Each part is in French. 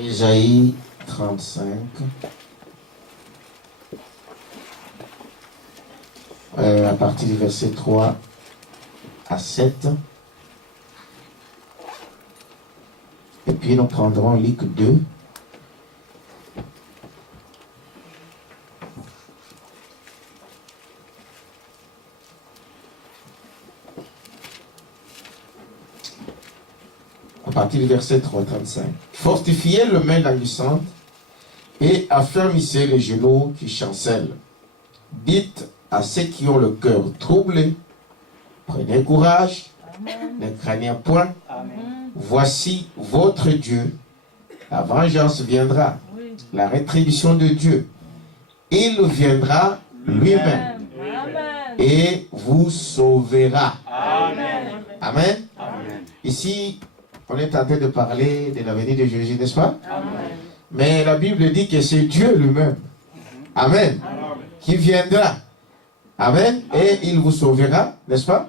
Ésaïe 35. À partir du verset 3 à 7. Et puis nous prendrons Luc 2. À partir du verset 3-35. Fortifiez le main languissante et affermissez les genoux qui chancellent. Dites à ceux qui ont le cœur troublé, prenez courage, ne craignez point. Amen. Voici votre Dieu. La vengeance viendra, la rétribution de Dieu. Il viendra lui-même et vous sauvera. Amen. Amen. Amen. Ici, on est en train de parler de la venue de Jésus, n'est-ce pas? Amen. Mais la Bible dit que c'est Dieu lui-même. Amen. Amen. Qui viendra. Amen. Et il vous sauvera, n'est-ce pas?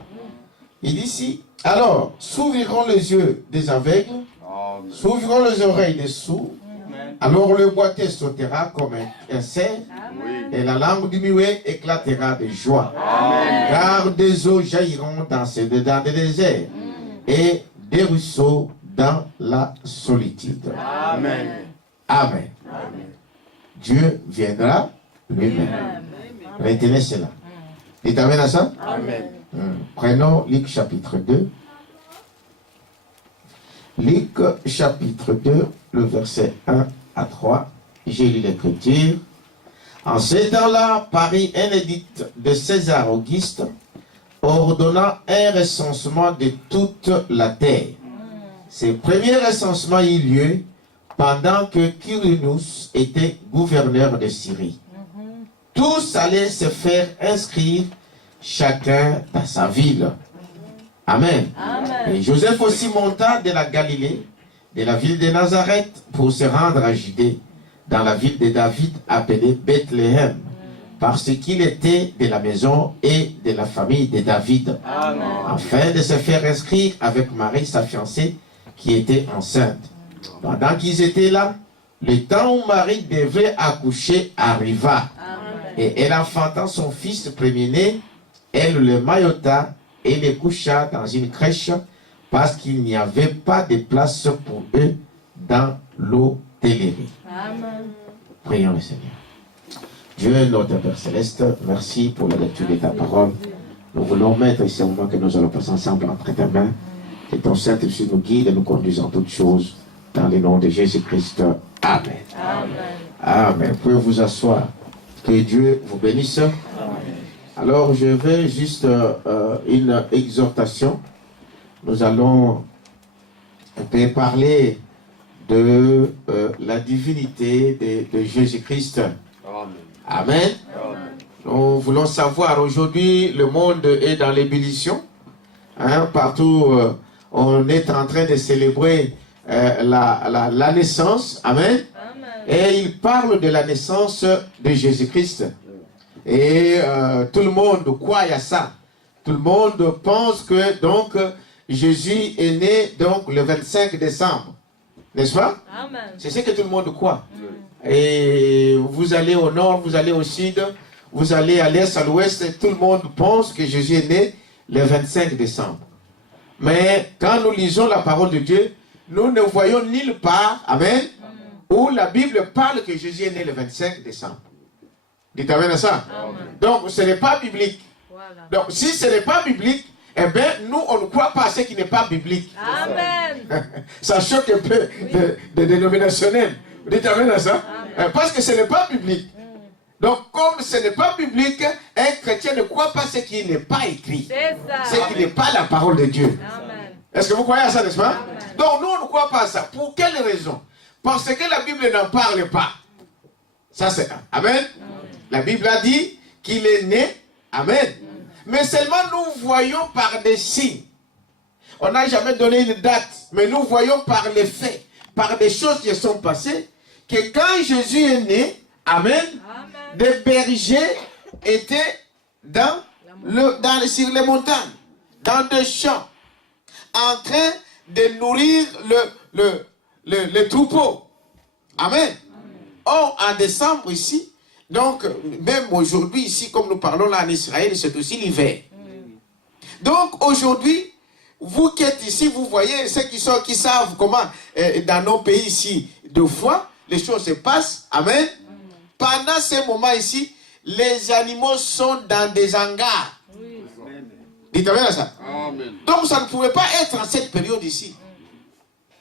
Il dit ici, alors, s'ouvriront les yeux des aveugles, s'ouvriront les oreilles des sourds, alors le boiteux sautera comme un cerf, et la langue du muet éclatera de joie. Amen. Car des eaux jailliront dans des déserts, et des ruisseaux dans la solitude. Amen. Amen. Amen. Dieu viendra lui-même. Retenez cela. Dites amen à ça? Amen. Prenons Luc chapitre 2. Luc chapitre 2, le verset 1 à 3. J'ai lu l'écriture. En ces temps-là, parut un édit de César Auguste ordonnant un recensement de toute la terre. Ce premier recensement eut lieu pendant que Quirinus était gouverneur de Syrie. Tous allaient se faire inscrire, chacun dans sa ville. Amen. Amen. Et Joseph aussi monta de la Galilée, de la ville de Nazareth, pour se rendre à Judée, dans la ville de David, appelée Bethléem, parce qu'il était de la maison et de la famille de David, Amen. Afin de se faire inscrire avec Marie, sa fiancée, qui était enceinte. Pendant qu'ils étaient là, le temps où Marie devait accoucher arriva. Amen. Et elle enfantant son fils premier-né, elle le maillota et le coucha dans une crèche parce qu'il n'y avait pas de place pour eux dans l'hôtellerie. Amen. Prions le Seigneur. Dieu, notre Père Céleste, merci pour la lecture de ta parole. Nous voulons mettre ici au moment que nous allons passer ensemble entre tes mains. Et ton Saint-Esprit nous guide et nous conduise en toutes choses. Dans le nom de Jésus-Christ. Amen. Amen. Amen. Vous pouvez vous asseoir. Que Dieu vous bénisse. Amen. Alors, je vais juste une exhortation. Nous allons parler de la divinité de Jésus-Christ. Amen. Amen. Amen. Nous voulons savoir, aujourd'hui, le monde est dans l'ébullition. Hein, partout, on est en train de célébrer la naissance. Amen. Amen. Et il parle de la naissance de Jésus-Christ. Et tout le monde croit à ça. Tout le monde pense que donc Jésus est né donc le 25 décembre. N'est-ce pas? Amen. C'est ce que tout le monde croit. Et vous allez au nord, vous allez au sud, vous allez à l'est, à l'ouest, et tout le monde pense que Jésus est né le 25 décembre. Mais quand nous lisons la parole de Dieu, nous ne voyons nulle part, amen, où la Bible parle que Jésus est né le 25 décembre. Dites amen à ça. Amen. Donc ce n'est pas biblique. Voilà. Donc si ce n'est pas biblique, eh bien nous on ne croit pas à ce qui n'est pas biblique. Amen. Ça choque un peu de dénominationnels. Dites amen à ça. Amen. Parce que ce n'est pas biblique. Donc comme ce n'est pas biblique, un chrétien ne croit pas ce qui n'est pas écrit. C'est ça. Ce qui n'est pas la parole de Dieu. Amen. Est-ce que vous croyez à ça, n'est-ce pas? Amen. Donc nous on ne croit pas à ça. Pour quelle raison? Parce que la Bible n'en parle pas. Ça c'est un. Amen. Amen. La Bible a dit qu'il est né. Amen. Amen. Mais seulement nous voyons par des signes. On n'a jamais donné une date. Mais nous voyons par les faits, par des choses qui sont passées, que quand Jésus est né, amen, amen, des bergers étaient sur les montagnes, dans des champs, en train de nourrir le troupeau. Amen. Or, en décembre ici, donc, même aujourd'hui ici, comme nous parlons là en Israël, c'est aussi l'hiver. Donc, aujourd'hui, vous qui êtes ici, vous voyez, ceux qui savent comment, dans nos pays ici, de foi, les choses se passent. Amen. Pendant ces moments ici, les animaux sont dans des hangars. Oui. Dites Amen à ça. Amen. Donc ça ne pouvait pas être en cette période ici.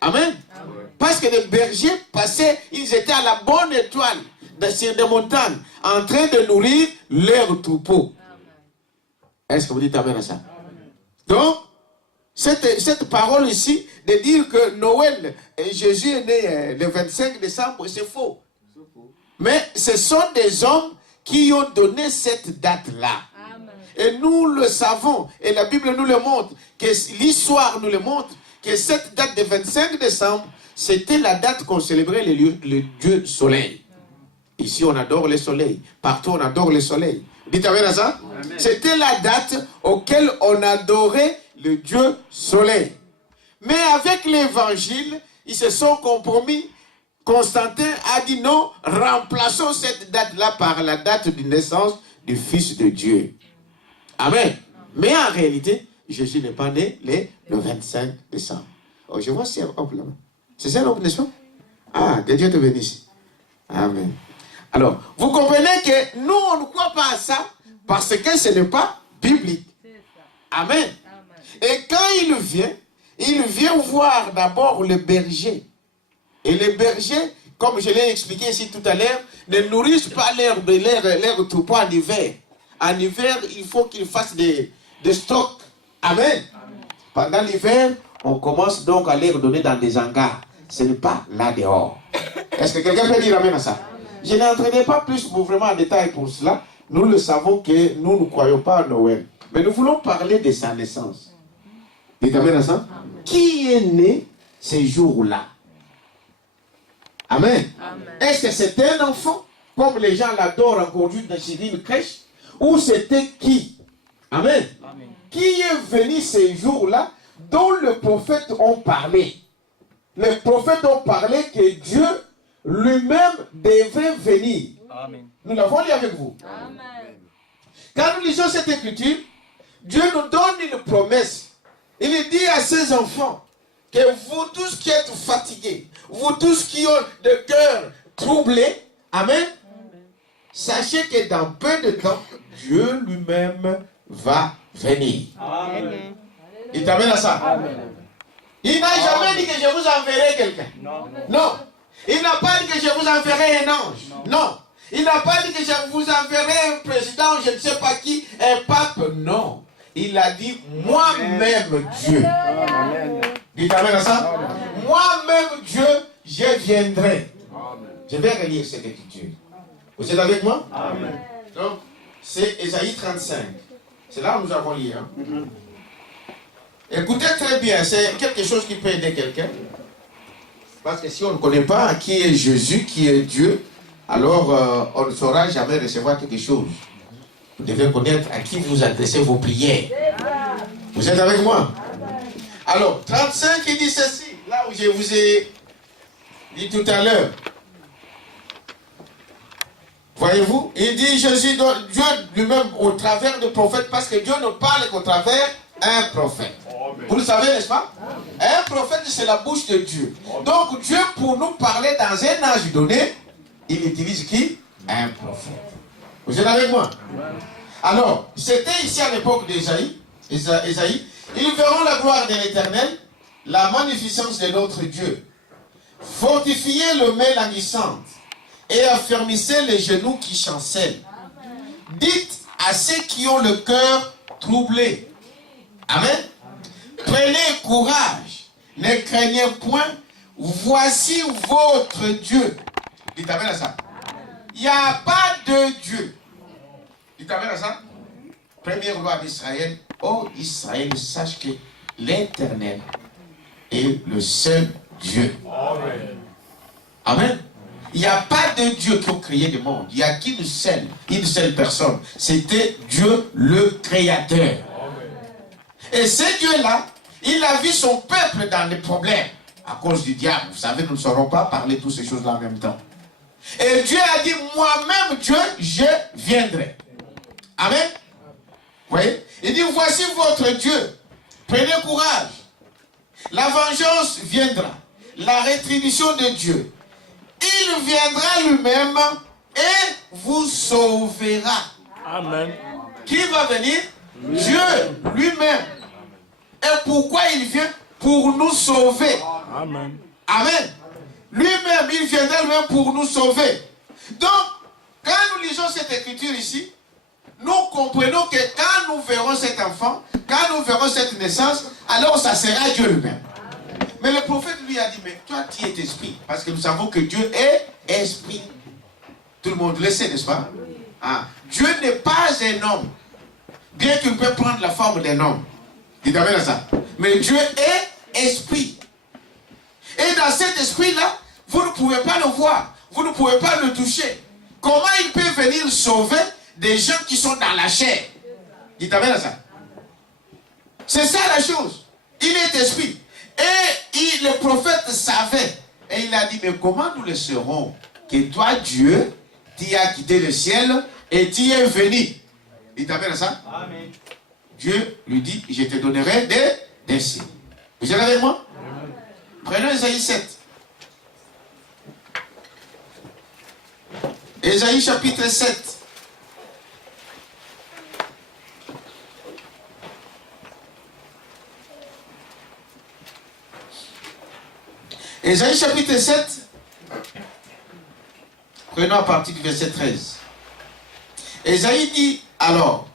Amen. Amen. Parce que les bergers passaient, ils étaient à la bonne étoile, sur des montagnes, en train de nourrir leurs troupeaux. Est-ce que vous dites Amen à ça? Amen. Donc, cette parole ici, de dire que Noël, Jésus est né le 25 décembre, c'est faux. Mais ce sont des hommes qui ont donné cette date-là. Et nous le savons, et la Bible nous le montre, que l'histoire nous le montre, que cette date de 25 décembre, c'était la date qu'on célébrait le Dieu soleil. Ici, on adore le soleil. Partout, on adore le soleil. Dites Amen à ça? C'était la date auquel on adorait le Dieu soleil. Mais avec l'évangile, ils se sont compromis. Constantin a dit non, remplaçons cette date-là par la date de naissance du Fils de Dieu. Amen. Mais en réalité, Jésus n'est pas né le 25 décembre. Oh, je vois c'est un homme là-bas. C'est ça l'homme, n'est-ce pas? Ah, que Dieu te bénisse. Amen. Alors, vous comprenez que nous, on ne croit pas à ça parce que ce n'est pas biblique. Amen. Et quand il vient voir d'abord le berger. Et les bergers, comme je l'ai expliqué ici tout à l'heure, ne nourrissent pas leurs troupeaux en hiver. En hiver, il faut qu'ils fassent des stocks. Amen. Pendant l'hiver, on commence donc à les redonner dans des hangars. Ce n'est pas là dehors. Est-ce que quelqu'un peut dire Amen à ça? Je n'entrerai pas plus vraiment en détail pour cela. Nous le savons que nous ne croyons pas à Noël. Mais nous voulons parler de sa naissance. Dites Amen à ça? Qui est né ces jours-là? Amen. Est-ce que c'était un enfant, comme les gens l'adorent encore dans une crèche, ou c'était qui? Amen. Amen. Qui est venu ces jours-là dont les prophètes ont parlé? Les prophètes ont parlé que Dieu lui-même devait venir. Amen. Nous l'avons lu avec vous. Amen. Quand nous lisons cette écriture, Dieu nous donne une promesse. Il dit à ses enfants que vous tous qui êtes fatigués, vous tous qui ont le cœur troublé, amen, sachez que dans peu de temps, Dieu lui-même va venir. Amen. Il t'amène à ça. Amen. Il n'a jamais dit que je vous enverrai quelqu'un. Non. Non. Il n'a pas dit que je vous enverrai un ange. Non. Non. Il n'a pas dit que je vous enverrai un président, je ne sais pas qui, un pape. Non. Il a dit moi-même Dieu. Amen. Dites Amen à ça. Moi-même Dieu, je viendrai. Amen. Je vais relire cette écriture. Vous êtes avec moi? Amen. Donc, c'est Ésaïe 35. C'est là où nous avons lu. Hein? Écoutez très bien, c'est quelque chose qui peut aider quelqu'un. Parce que si on ne connaît pas qui est Jésus, qui est Dieu, alors on ne saura jamais recevoir quelque chose. Vous devez connaître à qui vous adressez vos prières. Vous êtes avec moi? Alors, 35, il dit ceci, là où je vous ai dit tout à l'heure. Voyez-vous? Il dit Jésus, Dieu lui-même au travers de prophètes, parce que Dieu ne parle qu'au travers d'un prophète. Amen. Vous le savez, n'est-ce pas? Amen. Un prophète, c'est la bouche de Dieu. Amen. Donc, Dieu, pour nous parler dans un âge donné, il utilise qui? Un prophète. Vous êtes avec moi? Amen. Alors, c'était ici à l'époque d'Ésaïe. Ésaïe. Ils verront la gloire de l'Éternel, la magnificence de notre Dieu. Fortifiez le main languissante et affermissez les genoux qui chancellent. Dites à ceux qui ont le cœur troublé. Amen. Prenez courage, ne craignez point, voici votre Dieu. Dites Amen à ça. Il n'y a pas de Dieu. Dites Amen à ça. Première loi d'Israël. Oh Israël, sache que l'Éternel est le seul Dieu. Amen. Amen. Il n'y a pas de Dieu qui a créé le monde. Il n'y a qu'une seule personne. C'était Dieu le Créateur. Amen. Et ce Dieu-là, il a vu son peuple dans les problèmes. à cause du diable. Vous savez, nous ne saurons pas parler de toutes ces choses-là en même temps. Et Dieu a dit, moi-même, Dieu, je viendrai. Amen. Vous voyez? Il dit, voici votre Dieu. Prenez courage. La vengeance viendra. La rétribution de Dieu. Il viendra lui-même et vous sauvera. Amen. Qui va venir? Dieu lui-même. Et pourquoi il vient? Pour nous sauver. Amen. Amen. Lui-même, il viendra lui-même pour nous sauver. Donc, quand nous lisons cette écriture ici, nous comprenons que quand nous verrons cet enfant, quand nous verrons cette naissance, alors ça sera Dieu lui-même. Mais le prophète lui a dit, mais toi tu es esprit, parce que nous savons que Dieu est esprit. Tout le monde le sait, n'est-ce pas? Ah. Dieu n'est pas un homme, bien qu'il peut prendre la forme d'un homme. Dites amen à ça. Mais Dieu est esprit. Et dans cet esprit-là, vous ne pouvez pas le voir, vous ne pouvez pas le toucher. Comment il peut venir sauver des gens qui sont dans la chair? Dites amen à ça. C'est ça la chose. Il est esprit. Et le prophète savait. Et il a dit, mais comment nous le saurons que toi, Dieu, tu as quitté le ciel et tu es venu? Dites amen à ça. Amen. Dieu lui dit, je te donnerai des signes. Vous êtes avec moi? Amen. Prenons Ésaïe 7. Ésaïe chapitre 7. Ésaïe chapitre 7. Prenons à partir du verset 13. Ésaïe dit alors,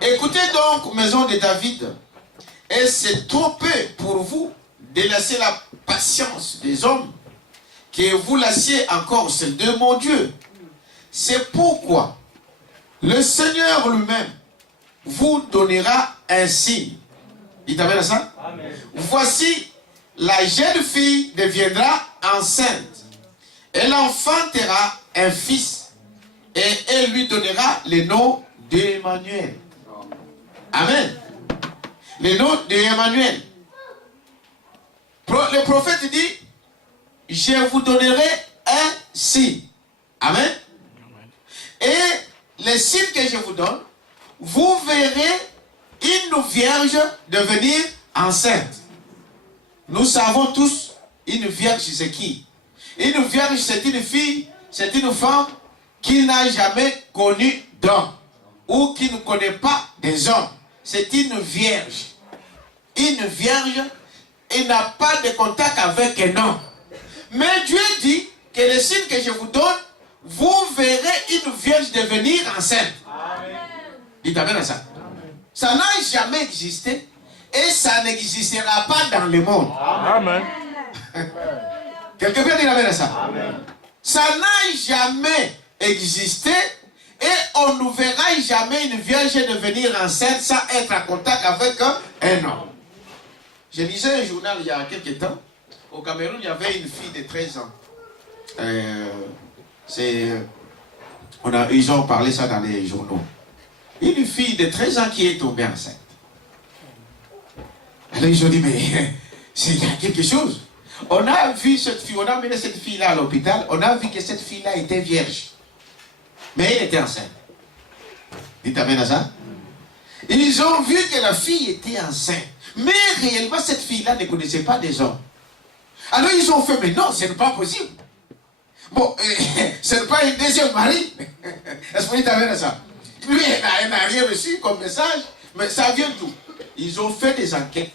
écoutez donc, maison de David, et c'est trop peu pour vous de laisser la patience des hommes, que vous lassiez encore celle de mon Dieu. C'est pourquoi le Seigneur lui-même vous donnera un signe. Dites amen à ça? Amen. Voici, la jeune fille deviendra enceinte. Elle enfantera un fils. Et elle lui donnera le nom d'Emmanuel. Amen. Le nom d'Emmanuel. Le prophète dit, je vous donnerai un signe. Amen. Et le signe que je vous donne, vous verrez une vierge devenir enceinte. Nous savons tous, une vierge c'est qui? Une vierge c'est une fille, c'est une femme qui n'a jamais connu d'homme ou qui ne connaît pas des hommes. C'est une vierge. Une vierge, elle n'a pas de contact avec un homme. Mais Dieu dit que le signe que je vous donne, vous verrez une vierge devenir enceinte. Amen. Dites amen à ça. Amen. Ça n'a jamais existé et ça n'existera pas dans le monde. Amen. Quelqu'un peut dire amen à ça? Amen. Ça n'a jamais existé et on ne verra jamais une vierge devenir enceinte sans être en contact avec un homme. Je lisais un journal il y a quelques temps. Au Cameroun, il y avait une fille de 13 ans. Ils ont parlé ça dans les journaux. Une fille de 13 ans qui est tombée enceinte. Alors ils ont dit, mais il y a quelque chose. On a vu cette fille, on a amené cette fille-là à l'hôpital, on a vu que cette fille-là était vierge. Mais elle était enceinte. Dites amen à ça. Ils ont vu que la fille était enceinte. Mais réellement, cette fille-là ne connaissait pas des hommes. Alors ils ont fait, mais non, ce n'est pas possible. Bon, ce n'est pas un deuxième mari. Est-ce que vous dites amen à ça? Lui, elle n'a rien reçu comme message, mais ça vient d'où? Ils ont fait des enquêtes,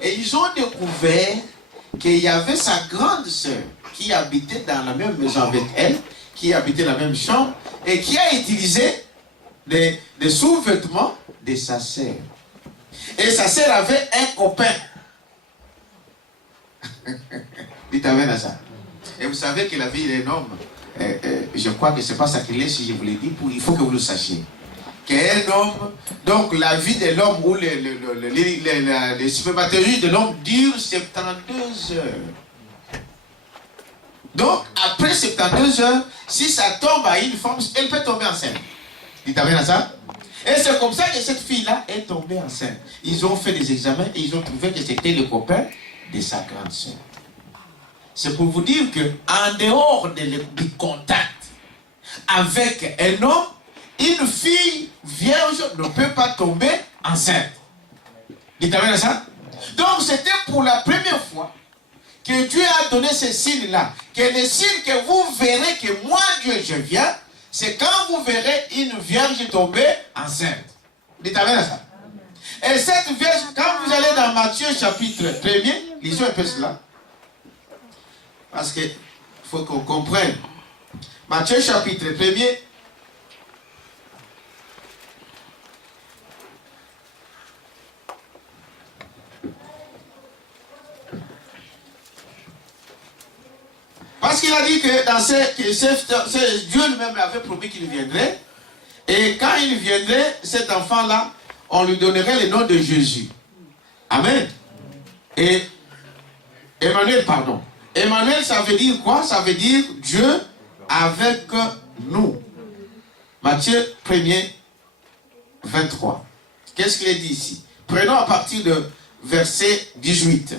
et ils ont découvert qu'il y avait sa grande sœur qui habitait dans la même maison avec elle, qui habitait la même chambre, et qui a utilisé des sous-vêtements de sa sœur. Et sa sœur avait un copain. Dites amen à ça. Et vous savez que la vie d'un homme, je crois que ce n'est pas sacrilège si je vous l'ai dit, il faut que vous le sachiez. Qu'un homme, donc la vie de l'homme ou les spermatozoïdes de l'homme dure 72 heures. Donc après 72 heures, si ça tombe à une femme, elle peut tomber enceinte. Dites amen à ça. Et c'est comme ça que cette fille-là est tombée enceinte. Ils ont fait des examens et ils ont trouvé que c'était le copain de sa grande sœur. C'est pour vous dire qu'en dehors du contact avec un homme, une fille vierge ne peut pas tomber enceinte. Dites amen à ça? Donc c'était pour la première fois que Dieu a donné ces signes-là. Que les signes que vous verrez que moi, Dieu, je viens, c'est quand vous verrez une vierge tomber enceinte. Dites amen à ça? Et cette vierge, quand vous allez dans Matthieu chapitre 1er, lisons un peu cela. Parce qu'il faut qu'on comprenne. Matthieu chapitre 1er. Parce qu'il a dit que Dieu lui-même avait promis qu'il viendrait. Et quand il viendrait, cet enfant-là, on lui donnerait le nom de Jésus. Amen. Et Emmanuel, pardon. Emmanuel, ça veut dire quoi? Ça veut dire Dieu avec nous. Matthieu 1er, 23. Qu'est-ce qu'il est dit ici? Prenons à partir de verset 18.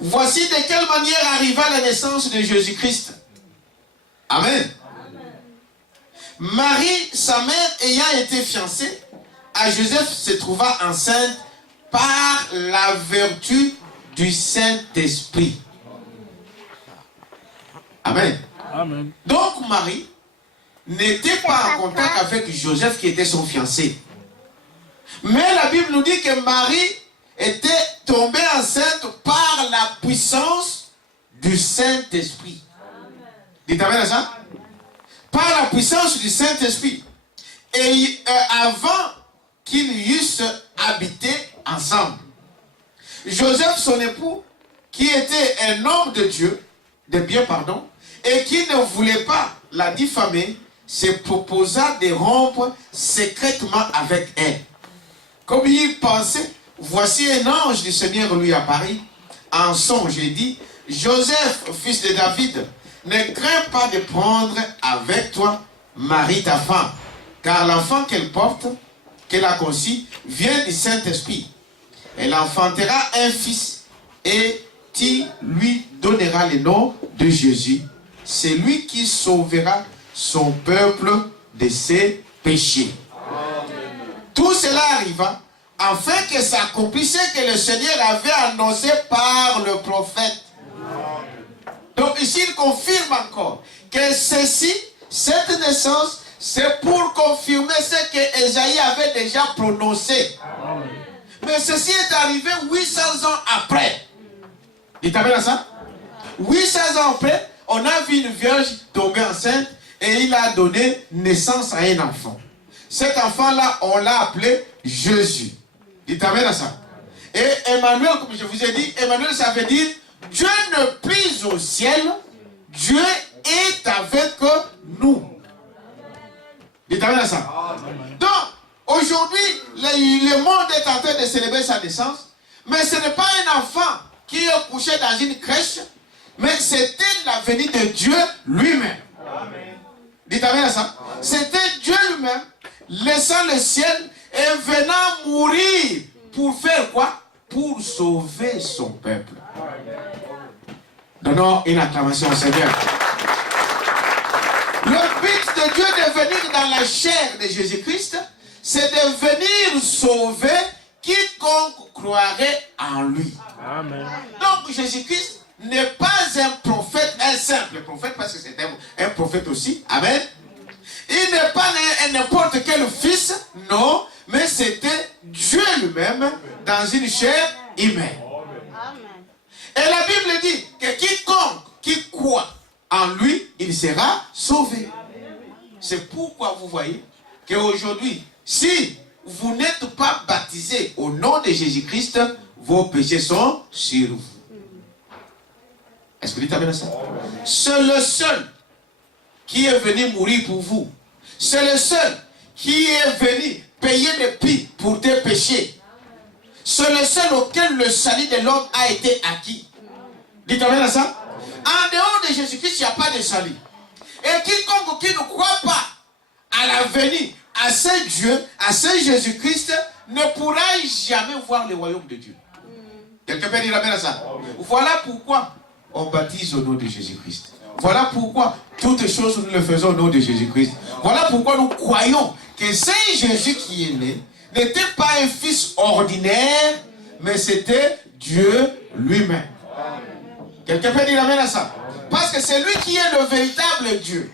Voici de quelle manière arriva la naissance de Jésus-Christ. Amen. Marie, sa mère, ayant été fiancée à Joseph, se trouva enceinte par la vertu du Saint-Esprit. Amen. Amen. Donc Marie n'était pas en contact avec Joseph qui était son fiancé. Mais la Bible nous dit que Marie était tombée enceinte par la puissance du Saint-Esprit. Dites amen à ça? Par la puissance du Saint-Esprit. Et avant qu'ils eussent habité ensemble, Joseph, son époux, qui était un homme de Dieu, de bien pardon, et qui ne voulait pas la diffamer, se proposa de rompre secrètement avec elle. Comme il pensait, voici un ange du Seigneur lui apparut en songe et dit, Joseph, fils de David, ne crains pas de prendre avec toi Marie ta femme, car l'enfant qu'elle porte, qu'elle a conçu, vient du Saint-Esprit. Elle enfantera un fils et tu lui donneras le nom de Jésus. C'est lui qui sauvera son peuple de ses péchés. Amen. Tout cela arriva afin que s'accomplisse ce que le Seigneur avait annoncé par le prophète. Amen. Donc ici il confirme encore que ceci, cette naissance, c'est pour confirmer ce que Ésaïe avait déjà prononcé. Amen. Mais ceci est arrivé 800 ans après. Dites amen à ça? 800 ans après, on a vu une vierge tomber enceinte et il a donné naissance à un enfant. Cet enfant-là, on l'a appelé Jésus. Dites amen à ça? Et Emmanuel, comme je vous ai dit, Emmanuel, ça veut dire Dieu ne prise au ciel, Dieu est avec nous. Dites amen à ça? Donc, aujourd'hui, le monde est en train de célébrer sa naissance, mais ce n'est pas un enfant qui est couché dans une crèche, mais c'était la venue de Dieu lui-même. Dites amen à ça? C'était Dieu lui-même, laissant le ciel et venant mourir pour faire quoi? Pour sauver son peuple. Donnons une acclamation au Seigneur. Le but de Dieu de venir dans la chair de Jésus-Christ, c'est de venir sauver quiconque croirait en lui. Amen. Donc Jésus-Christ n'est pas un prophète, un simple prophète, parce que c'est un prophète aussi. Amen. Il n'est pas n'importe quel fils, non, mais c'était Dieu lui-même dans une chair humaine. Amen. Et la Bible dit que quiconque qui croit en lui, il sera sauvé. C'est pourquoi vous voyez qu'aujourd'hui, si vous n'êtes pas baptisé au nom de Jésus-Christ, vos péchés sont sur vous. Est-ce que vous dites amen à ça? C'est le seul qui est venu mourir pour vous. C'est le seul qui est venu payer le prix pour tes péchés. C'est le seul auquel le salut de l'homme a été acquis. Dites amen à ça? En dehors de Jésus-Christ, il n'y a pas de salut. Et quiconque qui ne croit pas à la venue, à ce Dieu, à ce Jésus-Christ, ne pourra jamais voir le royaume de Dieu. Quelqu'un peut dire amen à ça? Voilà pourquoi on baptise au nom de Jésus-Christ. Voilà pourquoi toutes choses nous le faisons au nom de Jésus-Christ. Voilà pourquoi nous croyons que c'est Jésus qui est né n'était pas un fils ordinaire, mais c'était Dieu lui-même. Quelqu'un peut dire amen à ça? Parce que c'est lui qui est le véritable Dieu.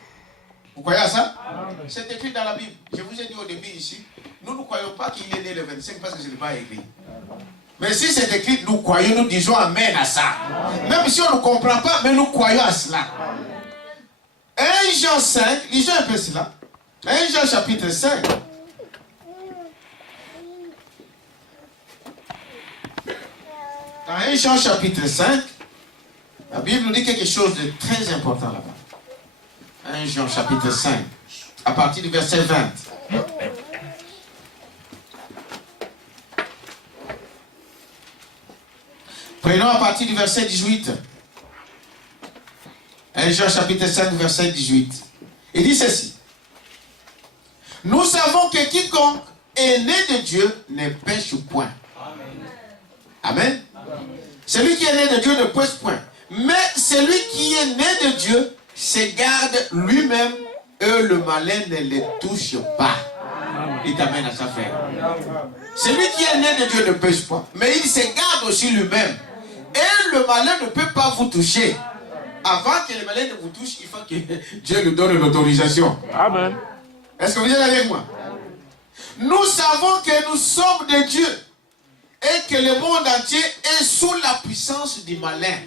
Vous croyez à ça? C'est écrit dans la Bible. Je vous ai dit au début ici, nous ne croyons pas qu'il est né le 25 parce que ce n'est pas écrit. Mais si c'est écrit, nous croyons, nous disons amen à ça. Même si on ne comprend pas, mais nous croyons à cela. 1 Jean 5, lisez un peu cela. 1 Jean chapitre 5. Dans 1 Jean chapitre 5, la Bible nous dit quelque chose de très important là-bas. 1 Jean chapitre 5, à partir du verset 20. Prenons à partir du verset 18. 1 Jean chapitre 5, verset 18. Il dit ceci. Nous savons que quiconque est né de Dieu ne pêche point. Amen. Celui qui est né de Dieu ne pêche point. Mais celui qui est né de Dieu se garde lui-même et le malin ne le touche pas. Il t'amène à sa frère. Celui qui est né de Dieu ne pêche pas. Mais il se garde aussi lui-même. Et le malin ne peut pas vous toucher. Avant que le malin ne vous touche, il faut que Dieu nous donne l'autorisation. Amen. Est-ce que vous êtes avec moi? Nous savons que nous sommes de Dieu. Et que le monde entier est sous la puissance du malin.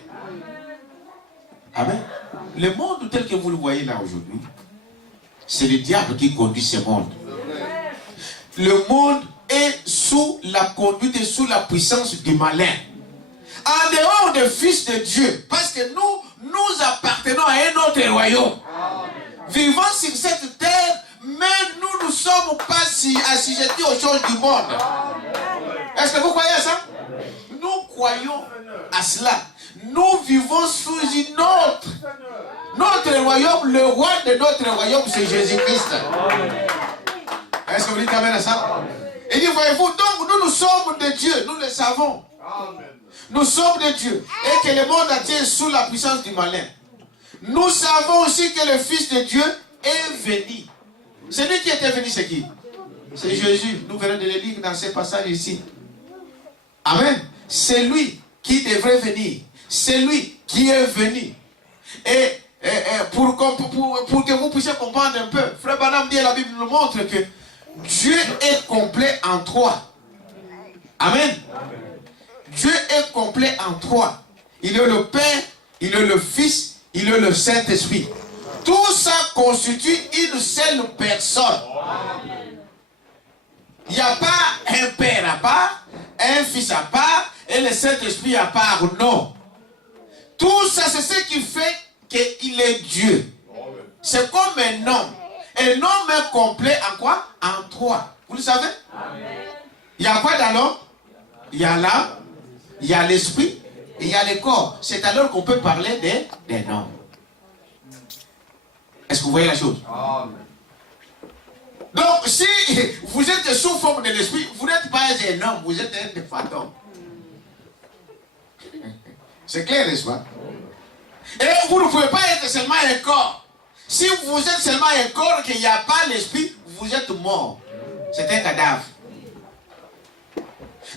Amen. Le monde tel que vous le voyez là aujourd'hui, c'est le diable qui conduit ce monde. Le monde est sous la conduite et sous la puissance du malin. En dehors des fils de Dieu, parce que nous appartenons à un autre royaume. Vivant sur cette terre, mais nous ne sommes pas assujettis aux choses du monde. Est-ce que vous croyez à ça? Nous croyons à cela. Nous vivons sous une autre. Notre royaume, le roi de notre royaume, c'est Jésus-Christ. Est-ce que vous dites amen à ça? Il dit, voyez-vous, donc nous sommes de Dieu, nous le savons. Nous sommes de Dieu. Et que le monde entier est sous la puissance du malin. Nous savons aussi que le Fils de Dieu est venu. Celui qui était venu, c'est qui? C'est Jésus. Nous venons de le lire dans ce passage ici. Amen. C'est lui qui devrait venir. C'est lui qui est venu. Et pour que vous puissiez comprendre un peu, Frère Branham dit, la Bible nous montre que Dieu est complet en trois. Amen. Dieu est complet en trois. Il est le Père, il est le Fils, il est le Saint-Esprit. Tout ça constitue une seule personne. Il n'y a pas un Père à part, un Fils à part et le Saint-Esprit à part. Non. Tout ça, c'est ce qui fait qu'il est Dieu. C'est comme un homme. Un homme est complet en quoi? En trois. Vous le savez? Il y a quoi dans l'homme? Il y a l'âme, il y a l'esprit et il y a le corps. C'est alors qu'on peut parler d'un homme. Est-ce que vous voyez la chose? Donc, si vous êtes sous forme de l'esprit, vous n'êtes pas un homme, vous êtes un fantôme. C'est clair, n'est-ce pas? Et vous ne pouvez pas être seulement un corps. Si vous êtes seulement un corps, qu'il n'y a pas l'esprit, vous êtes mort. C'est un cadavre.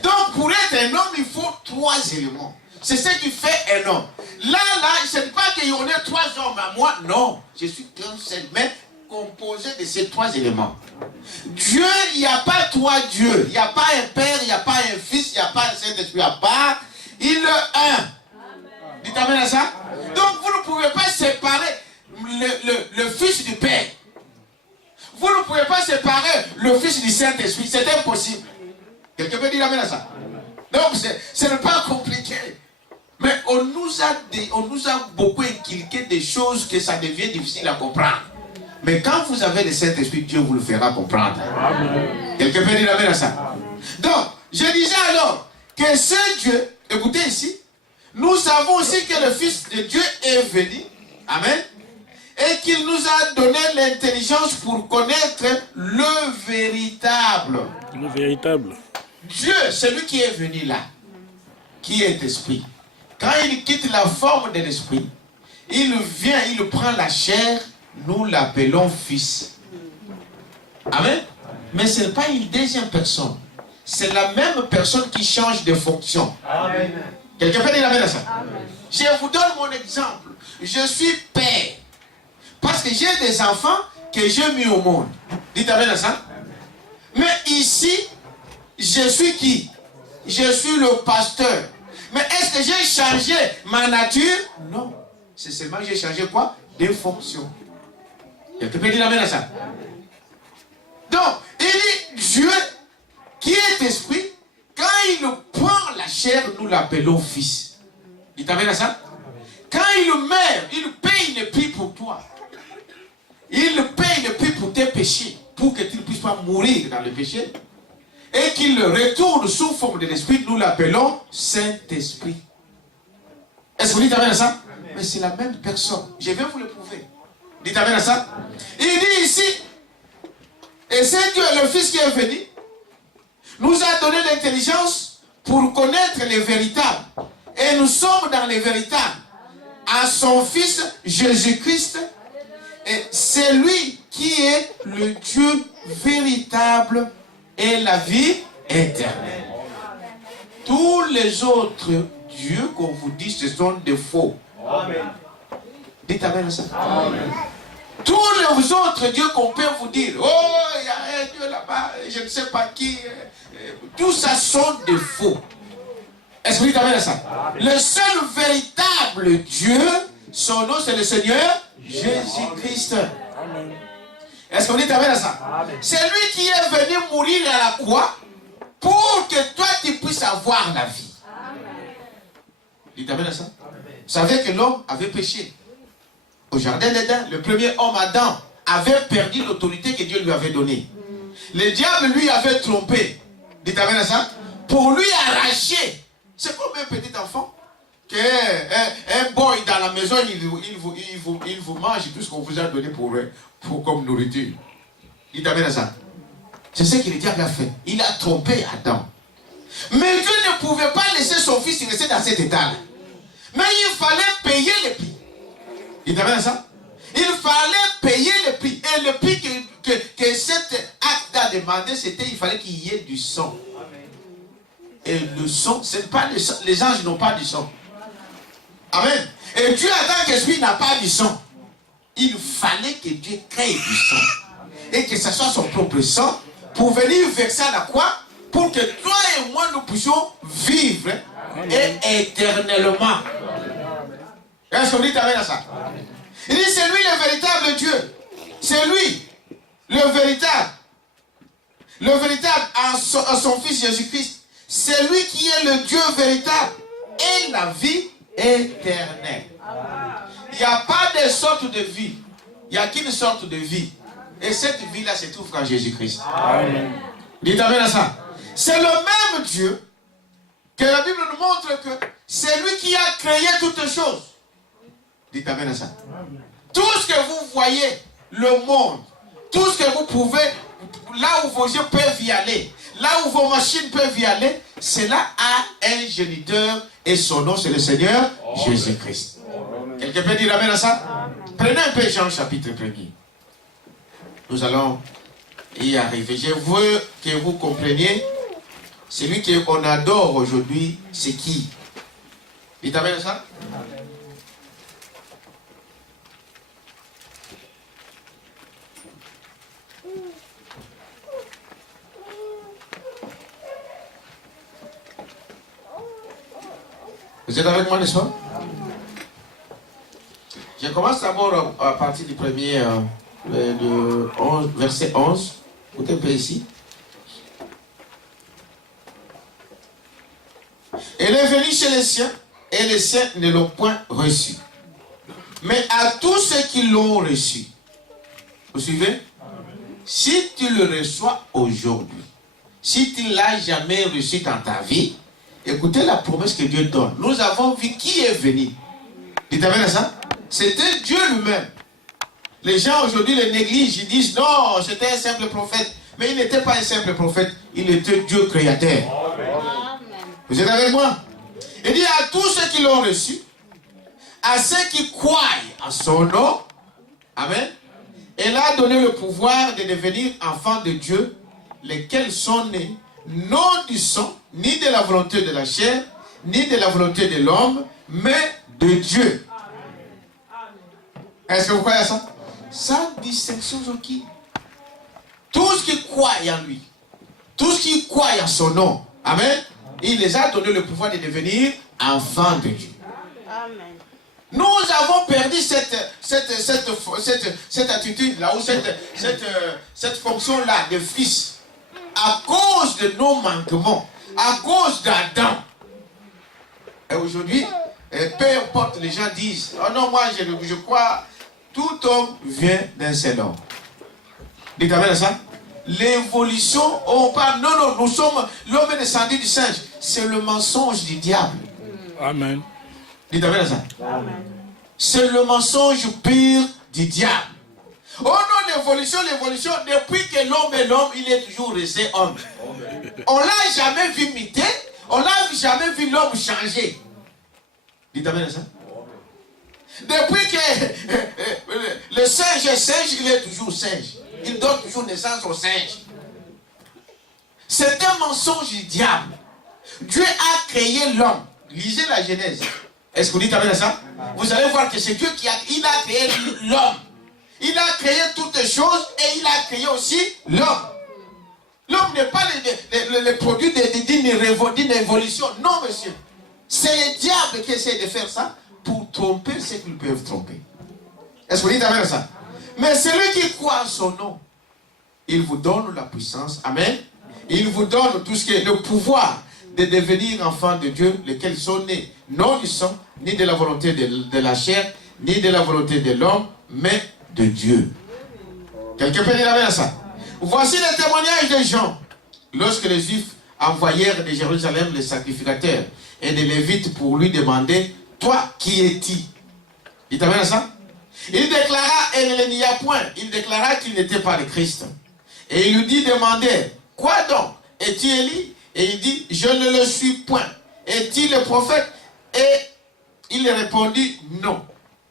Donc, pour être un homme, il faut trois éléments. C'est ce qui fait un homme. Là, ce n'est pas qu'il y en ait trois hommes à moi. Non, je suis qu'un seul, mais composé de ces trois éléments. Dieu, il n'y a pas trois dieux. Il n'y a pas un père, il n'y a pas un fils, il n'y a pas un Saint-Esprit à part. Il est un. Dites amen à ça. Donc, vous ne pouvez pas séparer le fils du père. Vous ne pouvez pas séparer le fils du Saint-Esprit. C'est impossible. Quelqu'un peut dire amen à ça? Donc, ce n'est pas compliqué. Mais on nous a beaucoup inculqué des choses que ça devient difficile à comprendre. Mais quand vous avez le Saint-Esprit, Dieu vous le fera comprendre. Quelqu'un peut dire amen à ça? Donc, je disais alors que ce Dieu, écoutez ici, nous savons aussi que le Fils de Dieu est venu. Amen. Et qu'il nous a donné l'intelligence pour connaître le véritable. Le véritable. Dieu, celui qui est venu là. qui est esprit, quand il quitte la forme de l'esprit, il vient, il prend la chair, nous l'appelons fils. Amen. Mais ce n'est pas une deuxième personne. C'est la même personne qui change de fonction. Amen. Quelqu'un peut dire amen à ça? Amen. Je vous donne mon exemple. Je suis père. Parce que j'ai des enfants que j'ai mis au monde. Dites amen à ça. Amen. Mais ici, je suis qui? Je suis le pasteur. Mais est-ce que j'ai changé ma nature? Non. C'est seulement que j'ai changé quoi? Des fonctions. Quelqu'un peut dire amen à ça? Amen. Donc, il dit Dieu qui est esprit, quand il prend la chair, nous l'appelons fils. Il t'amène à ça? Quand il meurt, il paye le prix pour toi. Il paye le prix pour tes péchés, pour que tu ne puisses pas mourir dans le péché. Et qu'il retourne sous forme de l'esprit, nous l'appelons Saint-Esprit. Est-ce que vous dites amen à ça? Amen. Mais c'est la même personne. Je vais vous le prouver. Dites amen à ça? Il dit ici, et c'est Dieu, le Fils qui est venu, nous a donné l'intelligence pour connaître les véritables. Et nous sommes dans les véritables. À son Fils, Jésus-Christ. Et c'est lui qui est le Dieu véritable et la vie éternelle. Tous les autres dieux qu'on vous dit, ce sont des faux. Amen. Dites amen à ça. Amen. Tous les autres dieux qu'on peut vous dire, oh, il y a un Dieu là-bas, je ne sais pas qui, tout ça sont des faux. Est-ce que vous dites amen à ça? Amen. Le seul véritable Dieu, son nom c'est le Seigneur Jésus-Christ. Est-ce que vous dites amen à ça? C'est lui qui est venu mourir à la croix pour que toi tu puisses avoir la vie. Amen. Dites amen à ça? Amen. Vous savez que l'homme avait péché. Au jardin d'Éden, le premier homme, Adam, avait perdu l'autorité que Dieu lui avait donnée. Le diable lui avait trompé. Dites amen à ça? Pour lui arracher. C'est comme un petit enfant. Un boy dans la maison, il vous mange tout ce qu'on vous a donné pour comme nourriture. Dites amen à ça? C'est ce que le diable a fait. Il a trompé Adam. Mais Dieu ne pouvait pas laisser son fils rester dans cet état-là. Mais il fallait payer le prix. Il t'amène à ça? Il fallait payer le prix. Et le prix que cet acte a demandé, c'était il fallait qu'il y ait du sang. Et le sang, c'est pas le sang. Les anges n'ont pas du sang. Amen. Et Dieu, en tant qu'esprit, n'a pas du sang. Il fallait que Dieu crée du sang. Et que ce soit son propre sang pour venir verser à la croix pour que toi et moi nous puissions vivre et éternellement. Est-ce qu'on dit amen à ça? Il dit c'est lui le véritable Dieu. C'est lui le véritable. Le véritable à son Fils Jésus-Christ. C'est lui qui est le Dieu véritable et la vie éternelle. Il n'y a pas de sorte de vie. Il n'y a qu'une sorte de vie. Et cette vie-là se trouve en Jésus-Christ. Dites amen à ça. C'est le même Dieu que la Bible nous montre que c'est lui qui a créé toutes choses. Dites amen à ça. Tout ce que vous voyez, le monde, tout ce que vous pouvez, là où vos yeux peuvent y aller, là où vos machines peuvent y aller, cela a un géniteur et son nom c'est le Seigneur Jésus-Christ. Quelqu'un peut dire amen à ça? Amen. Prenez un peu Jean chapitre 1er. Nous allons y arriver. Je veux que vous compreniez, celui qu'on adore aujourd'hui, c'est qui? Dites amen à ça? Amen. Vous êtes avec moi, n'est-ce pas? Je commence d'abord à partir du premier, verset 11. Écoutez un peu ici. Elle est venue chez les siens, et les siens ne l'ont point reçu. Mais à tous ceux qui l'ont reçu, vous suivez? Si tu le reçois aujourd'hui, si tu ne l'as jamais reçu dans ta vie, écoutez la promesse que Dieu donne. Nous avons vu qui est venu. Dites amen à ça? C'était Dieu lui-même. Les gens aujourd'hui le négligent. Ils disent non, c'était un simple prophète. Mais il n'était pas un simple prophète. Il était Dieu créateur. Amen. Vous êtes avec moi? Il dit à tous ceux qui l'ont reçu, à ceux qui croient en son nom, amen, il a donné le pouvoir de devenir enfants de Dieu, lesquels sont nés, non du sang, ni de la volonté de la chair, ni de la volonté de l'homme, mais de Dieu. Est-ce que vous croyez à ça? Sans distinction aucune. Tous qui croient en lui, tous qui croient en son nom, amen, il les a donné le pouvoir de devenir enfants de Dieu. Amen. Nous avons perdu cette attitude-là, ou cette fonction-là de fils, à cause de nos manquements, à cause d'Adam. Et aujourd'hui, peu importe, les gens disent, oh non, moi je crois, tout homme vient d'un seul homme. Dites amen à ça. L'évolution, on parle, non, nous sommes, l'homme est descendu du singe. C'est le mensonge du diable. Amen. Dites amen à ça. Amen. C'est le mensonge pur du diable. Oh non, l'évolution, depuis que l'homme est l'homme, il est toujours resté homme. On ne l'a jamais vu muter, on ne l'a jamais vu l'homme changer. Dites amen à ça. Depuis que le singe est singe, il est toujours singe. Il donne toujours naissance au singe. C'est un mensonge du diable. Dieu a créé l'homme. Lisez la Genèse. Est-ce que vous dites amen à ça? Vous allez voir que c'est Dieu qui a créé l'homme. Il a créé toutes choses et il a créé aussi l'homme. L'homme n'est pas le produit d'une évolution. Non, monsieur. C'est le diable qui essaie de faire ça pour tromper ceux qu'ils peuvent tromper. Est-ce que vous dites amen à ça? Mais celui qui croit en son nom, il vous donne la puissance. Amen. Il vous donne tout ce qui est le pouvoir de devenir enfants de Dieu, lesquels sont nés, non du sang, ni de la volonté de la chair, ni de la volonté de l'homme, mais de Dieu. Quelqu'un peut dire amen à ça? Voici le témoignage de Jean. Lorsque les Juifs envoyèrent de Jérusalem les sacrificateurs et des Lévites pour lui demander, toi, qui es-tu? Dites amen à ça? Il déclara, et il ne nia point, il déclara qu'il n'était pas le Christ. Et il lui dit, demandez, quoi donc? Es-tu Élie? Et il dit, je ne le suis point. Est-il le prophète? Et il répondit, non.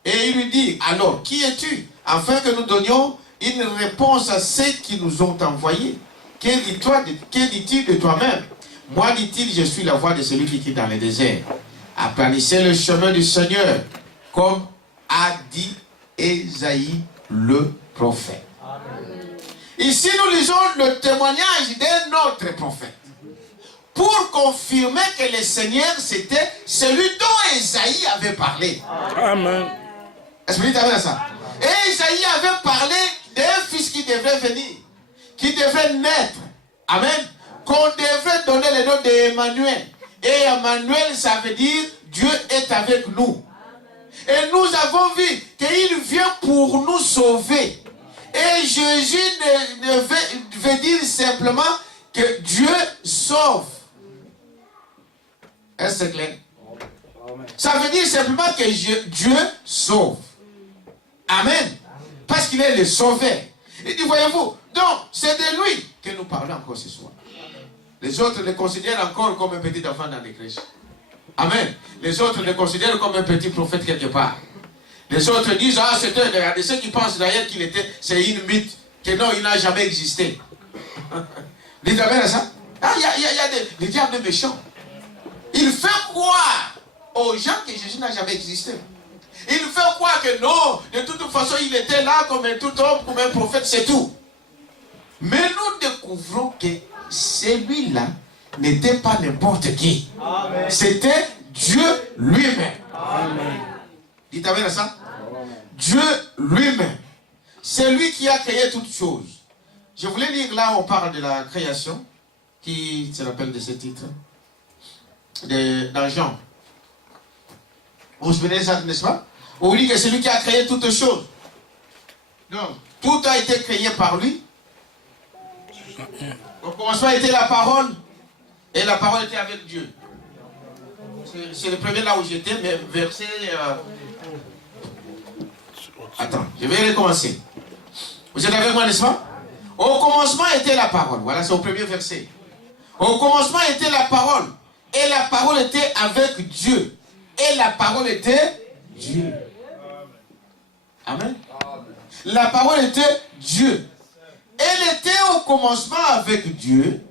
Et il lui dit, alors, qui es-tu? Afin que nous donnions une réponse à ceux qui nous ont envoyés. Que dis-tu de toi-même? Moi, dit-il, je suis la voix de celui qui quitte dans le désert. Aplanissez le chemin du Seigneur, comme a dit Ésaïe le prophète. Amen. Ici, nous lisons le témoignage d'un autre prophète pour confirmer que le Seigneur, c'était celui dont Ésaïe avait parlé. Amen. Est-ce que vous dites amen à ça? Et Ésaïe avait parlé d'un fils qui devait venir, qui devait naître. Amen. Qu'on devait donner le nom d'Emmanuel. Et Emmanuel, ça veut dire Dieu est avec nous. Et nous avons vu qu'il vient pour nous sauver. Et Jésus veut dire simplement que Dieu sauve. Est-ce que c'est clair? Ça veut dire simplement que Dieu sauve. Amen. Parce qu'il est le sauveur. Et dit, voyez-vous, donc c'est de lui que nous parlons encore ce soir. Les autres le considèrent encore comme un petit enfant dans les crèches. Amen. Les autres le considèrent comme un petit prophète quelque part. Les autres disent, ah, c'est un de ceux qui pensent d'ailleurs qu'il était, c'est une mythe, que non, il n'a jamais existé. Dites amen à ça. Ah, il y a des diables méchants. Il fait croire aux gens que Jésus n'a jamais existé. Il fait croire que non, de toute façon, il était là comme un tout homme, comme un prophète, c'est tout. Mais nous découvrons que celui-là n'était pas n'importe qui. C'était Dieu lui-même. Dites amen à ça. Amen. Dieu lui-même. C'est lui qui a créé toutes choses. Je voulais lire là, on parle de la création. Qui se rappelle de ce titre? Dans Jean. Vous vous souvenez de ça, n'est-ce pas? On dit que c'est lui qui a créé toutes choses. Donc, tout a été créé par lui. Au commencement était la parole. Et la parole était avec Dieu. C'est le premier là où j'étais, mais verset... Attends, je vais recommencer. Vous êtes avec moi, n'est-ce pas? Au commencement était la parole. Voilà, c'est au premier verset. Au commencement était la parole. Et la parole était avec Dieu. Et la parole était Dieu. Amen. La parole était Dieu. Elle était au commencement avec Dieu.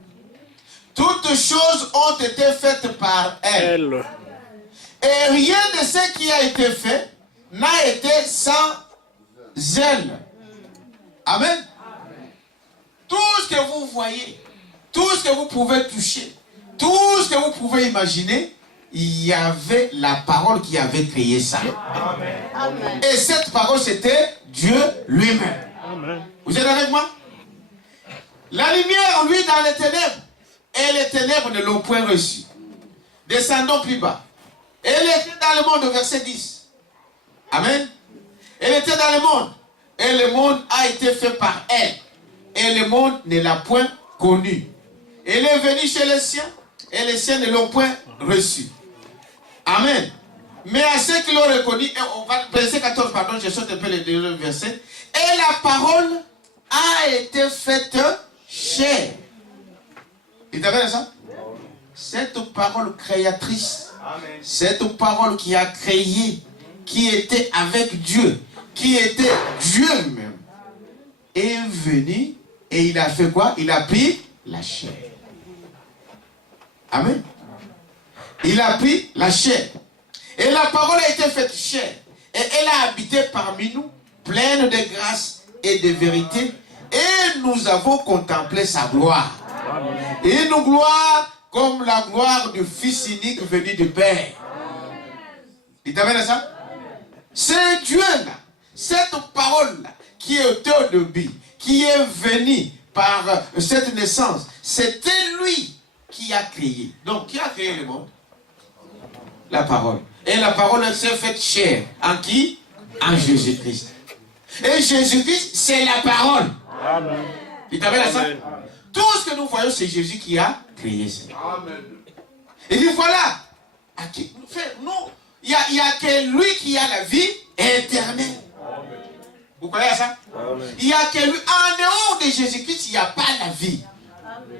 Toutes choses ont été faites par elle. Et rien de ce qui a été fait n'a été sans elle. Amen. Tout ce que vous voyez, tout ce que vous pouvez toucher, tout ce que vous pouvez imaginer, il y avait la parole qui avait créé ça. Amen. Et cette parole, c'était Dieu lui-même. Vous êtes avec moi? La lumière, lui, dans les ténèbres. Et les ténèbres ne l'ont point reçu. Descendons plus bas. Elle était dans le monde, verset 10. Amen. Elle était dans le monde. Et le monde a été fait par elle. Et le monde ne l'a point connue. Elle est venue chez les siens. Et les siens ne l'ont point reçue. Amen. Mais à ceux qui l'ont reconnu, verset 14, pardon, je saute un peu les deux versets. Et la parole a été faite chair. Et t'as vu ça? Cette parole créatrice, cette parole qui a créé, qui était avec Dieu, qui était Dieu même, est venu et il a fait quoi? Il a pris la chair. Amen. Il a pris la chair. Et la parole a été faite chair. Et elle a habité parmi nous, pleine de grâce et de vérité. Et nous avons contemplé sa gloire. Et une gloire comme la gloire du Fils unique venu du Père. Il t'amène à ça? C'est Dieu là, cette parole là, qui était au début, qui est venue par cette naissance, c'était lui qui a créé. Donc, qui a créé le monde? La parole. Et la parole s'est faite chair. En qui? En Jésus-Christ. Et Jésus-Christ, c'est la parole. Amen. Il t'amène à ça? Tout ce que nous voyons, c'est Jésus qui a créé ça. Amen. Il dit voilà, il n'y a que lui qui a la vie éternelle. Amen. Vous croyez à ça? Amen. Il n'y a que lui. En dehors de Jésus-Christ, il n'y a pas la vie. Amen.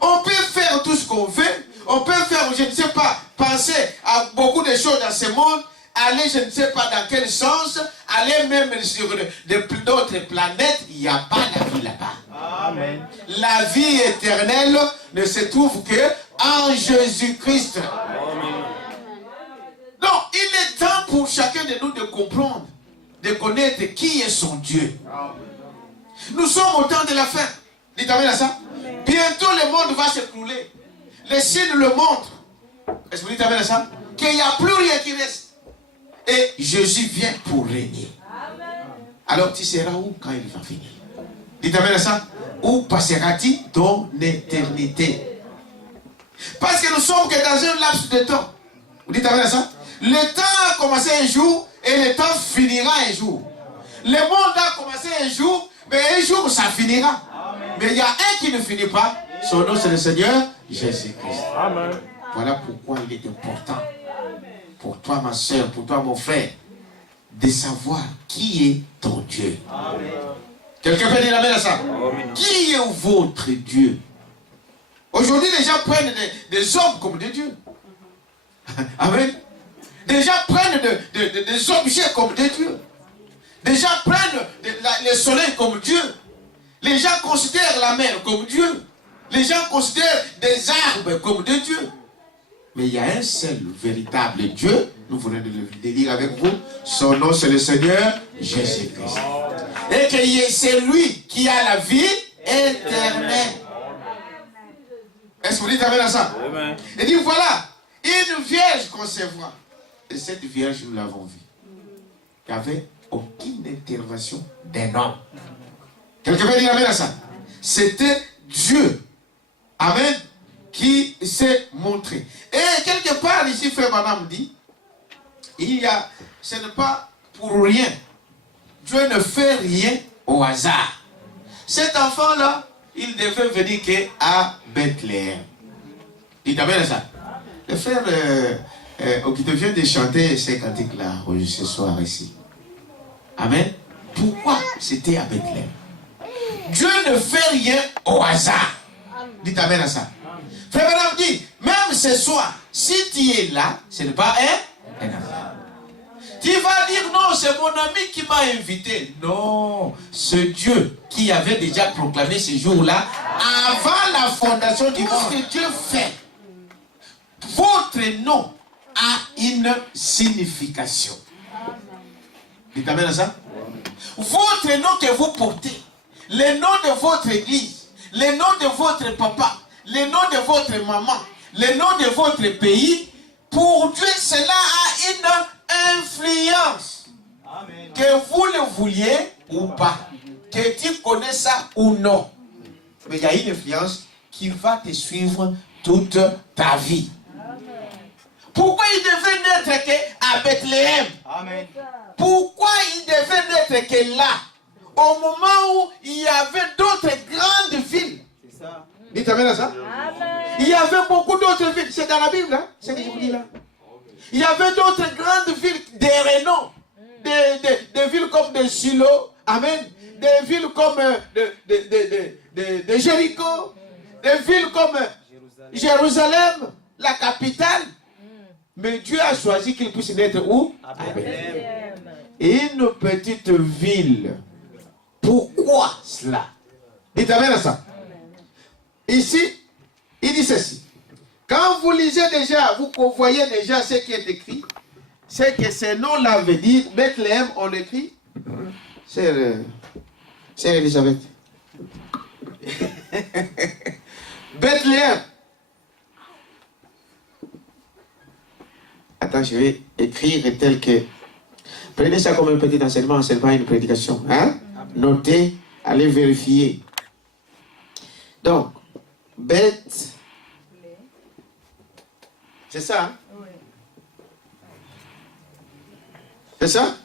On peut faire tout ce qu'on veut. On peut faire, je ne sais pas, penser à beaucoup de choses dans ce monde. Aller, je ne sais pas dans quel sens. Aller même sur d'autres planètes. Il n'y a pas la vie là-bas. Amen. La vie éternelle ne se trouve que en Jésus-Christ. Donc, il est temps pour chacun de nous de comprendre, de connaître qui est son Dieu. Nous sommes au temps de la fin. Dites-moi ça. Bientôt le monde va s'écrouler. Les signes le montrent. Est-ce que vous dites ça? Qu'il n'y a plus rien qui reste. Et Jésus vient pour régner. Alors tu seras où quand il va venir? Dites-moi ça. Où passeras-tu ton éternité? Parce que nous sommes que dans un laps de temps. Vous dites ça? Le temps a commencé un jour et le temps finira un jour. Le monde a commencé un jour, mais un jour ça finira. Mais il y a un qui ne finit pas. Son nom c'est le Seigneur Jésus-Christ. Amen. Voilà pourquoi il est important pour toi ma soeur, pour toi mon frère, de savoir qui est ton Dieu. Amen. Quelqu'un peut dire amen à ça? Amen. Qui est votre Dieu? Aujourd'hui les gens prennent des hommes comme des dieux. Amen. Les gens prennent des objets comme des dieux. Les gens prennent le soleil comme Dieu. Les gens considèrent la mer comme Dieu. Les gens considèrent des arbres comme des dieux. Mais il y a un seul véritable Dieu. Nous venons de le dire avec vous. Son nom c'est le Seigneur Jésus-Christ. Et que c'est lui qui a la vie éternelle. Est-ce que vous dites amen à ça? Amen. Il dit voilà, une vierge concevra. Et cette vierge nous l'avons vue. Il n'y avait aucune intervention d'un homme. Quelqu'un peut dire amen à ça? C'était Dieu. Amen. Qui s'est montré. Et quelque part ici, frère Branham dit, ce n'est pas pour rien. Dieu ne fait rien au hasard. Cet enfant-là, il devait venir qu'à Bethléem. Dites amen à ça. Le frère qui vient de chanter ces cantiques-là ce soir ici. Amen. Pourquoi c'était à Bethléem? Dieu ne fait rien au hasard. Dites amen à ça. Frère Branham dit, Même ce soir, si tu es là, ce n'est pas un ami. Tu vas dire non, c'est mon ami qui m'a invité. Non, ce Dieu qui avait déjà proclamé ce jour-là, avant la fondation du monde, ce que Dieu fait. Votre nom a une signification. Dites amen à ça? Votre nom que vous portez, le nom de votre église, le nom de votre papa, le nom de votre maman, le nom de votre pays, pour Dieu, cela a une influence. Amen. Que vous le vouliez ou pas, que tu connais ça ou non. Mais il y a une influence qui va te suivre toute ta vie. Amen. Pourquoi il devait n'être qu'à Bethléem? Amen. Pourquoi il devait n'être que là? Au moment où il y avait d'autres grandes villes. C'est ça. Dites amen à ça. Amen. Il y avait beaucoup d'autres villes. C'est dans la Bible, hein? C'est ce que je vous dis là. Il y avait d'autres grandes villes, des renoms. Des villes comme de Silo. Amen. Des villes comme de Jéricho. Des villes comme Jérusalem, la capitale. Mais Dieu a choisi qu'il puisse naître où? Amen. Une petite ville. Pourquoi cela? Dites amen à ça. Ici, il dit ceci. Quand vous lisez déjà, vous voyez déjà ce qui est écrit, c'est que ce nom-là veut dire Bethléem, on écrit. C'est Elisabeth. Bethléem. Attends, je vais écrire tel que... Prenez ça comme un petit enseignement, seulement une prédication. Hein? Notez, allez vérifier. Donc, Beth... C'est ça, hein? Oui. C'est ça?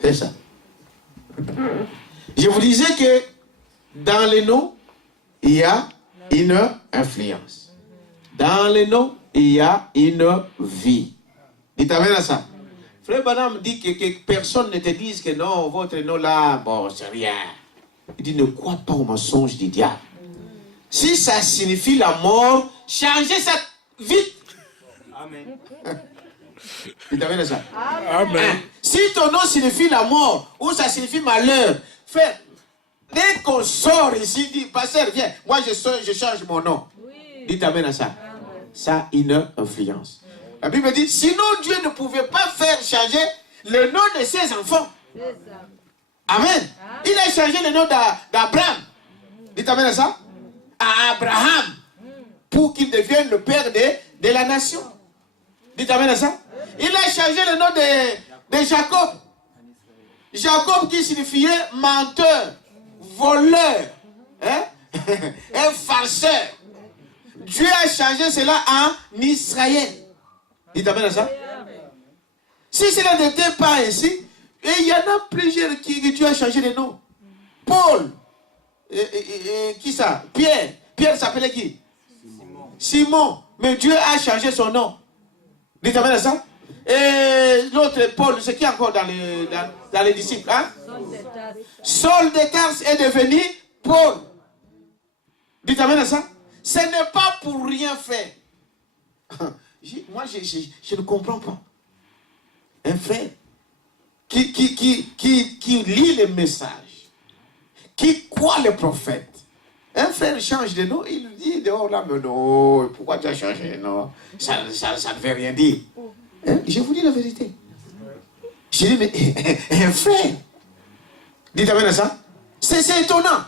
C'est ça. Je vous disais que dans les noms, il y a une influence. Dans les noms, il y a une vie. Dites amen à ça. Frère Branham dit que personne ne te dise que non, votre nom là, bon, c'est rien. Il dit ne crois pas au mensonge du diable. Si ça signifie la mort, changez ça vite. Amen. Dites amen à ça. Amen. Si ton nom signifie la mort ou ça signifie malheur, frère, dès qu'on sort ici, dit, pasteur, viens, moi je change mon nom. Oui. Dites amen à ça. Amen. Ça a une influence. La Bible dit, sinon Dieu ne pouvait pas faire changer le nom de ses enfants. Amen. Amen. Il a changé le nom d'Abraham. Dites amen à ça. À Abraham. Pour qu'il devienne le père de la nation. Dites amen à ça. Il a changé le nom de Jacob. Jacob qui signifiait menteur, voleur, hein? Un farceur. Dieu a changé cela en Israël. Dites amen à ça. Si cela n'était pas ainsi, et il y en a plusieurs qui Dieu a changé de nom. Paul, qui ça? Pierre. Pierre s'appelait qui? Simon. Mais Dieu a changé son nom. Dites amen à ça. Et l'autre Paul, c'est qui encore dans les disciples, hein? Saul de Tarse est devenu Paul. Dites amen à ça. Ce n'est pas pour rien faire. Moi, je ne comprends pas. Un frère qui lit les messages, qui croit les prophètes. Un frère change de nom, il dit dehors là, mais non, pourquoi tu as changé de nom? Ça ne veut rien dire. Hein? Je vous dis la vérité. Je dis, mais un frère, dites amen à ça. C'est étonnant.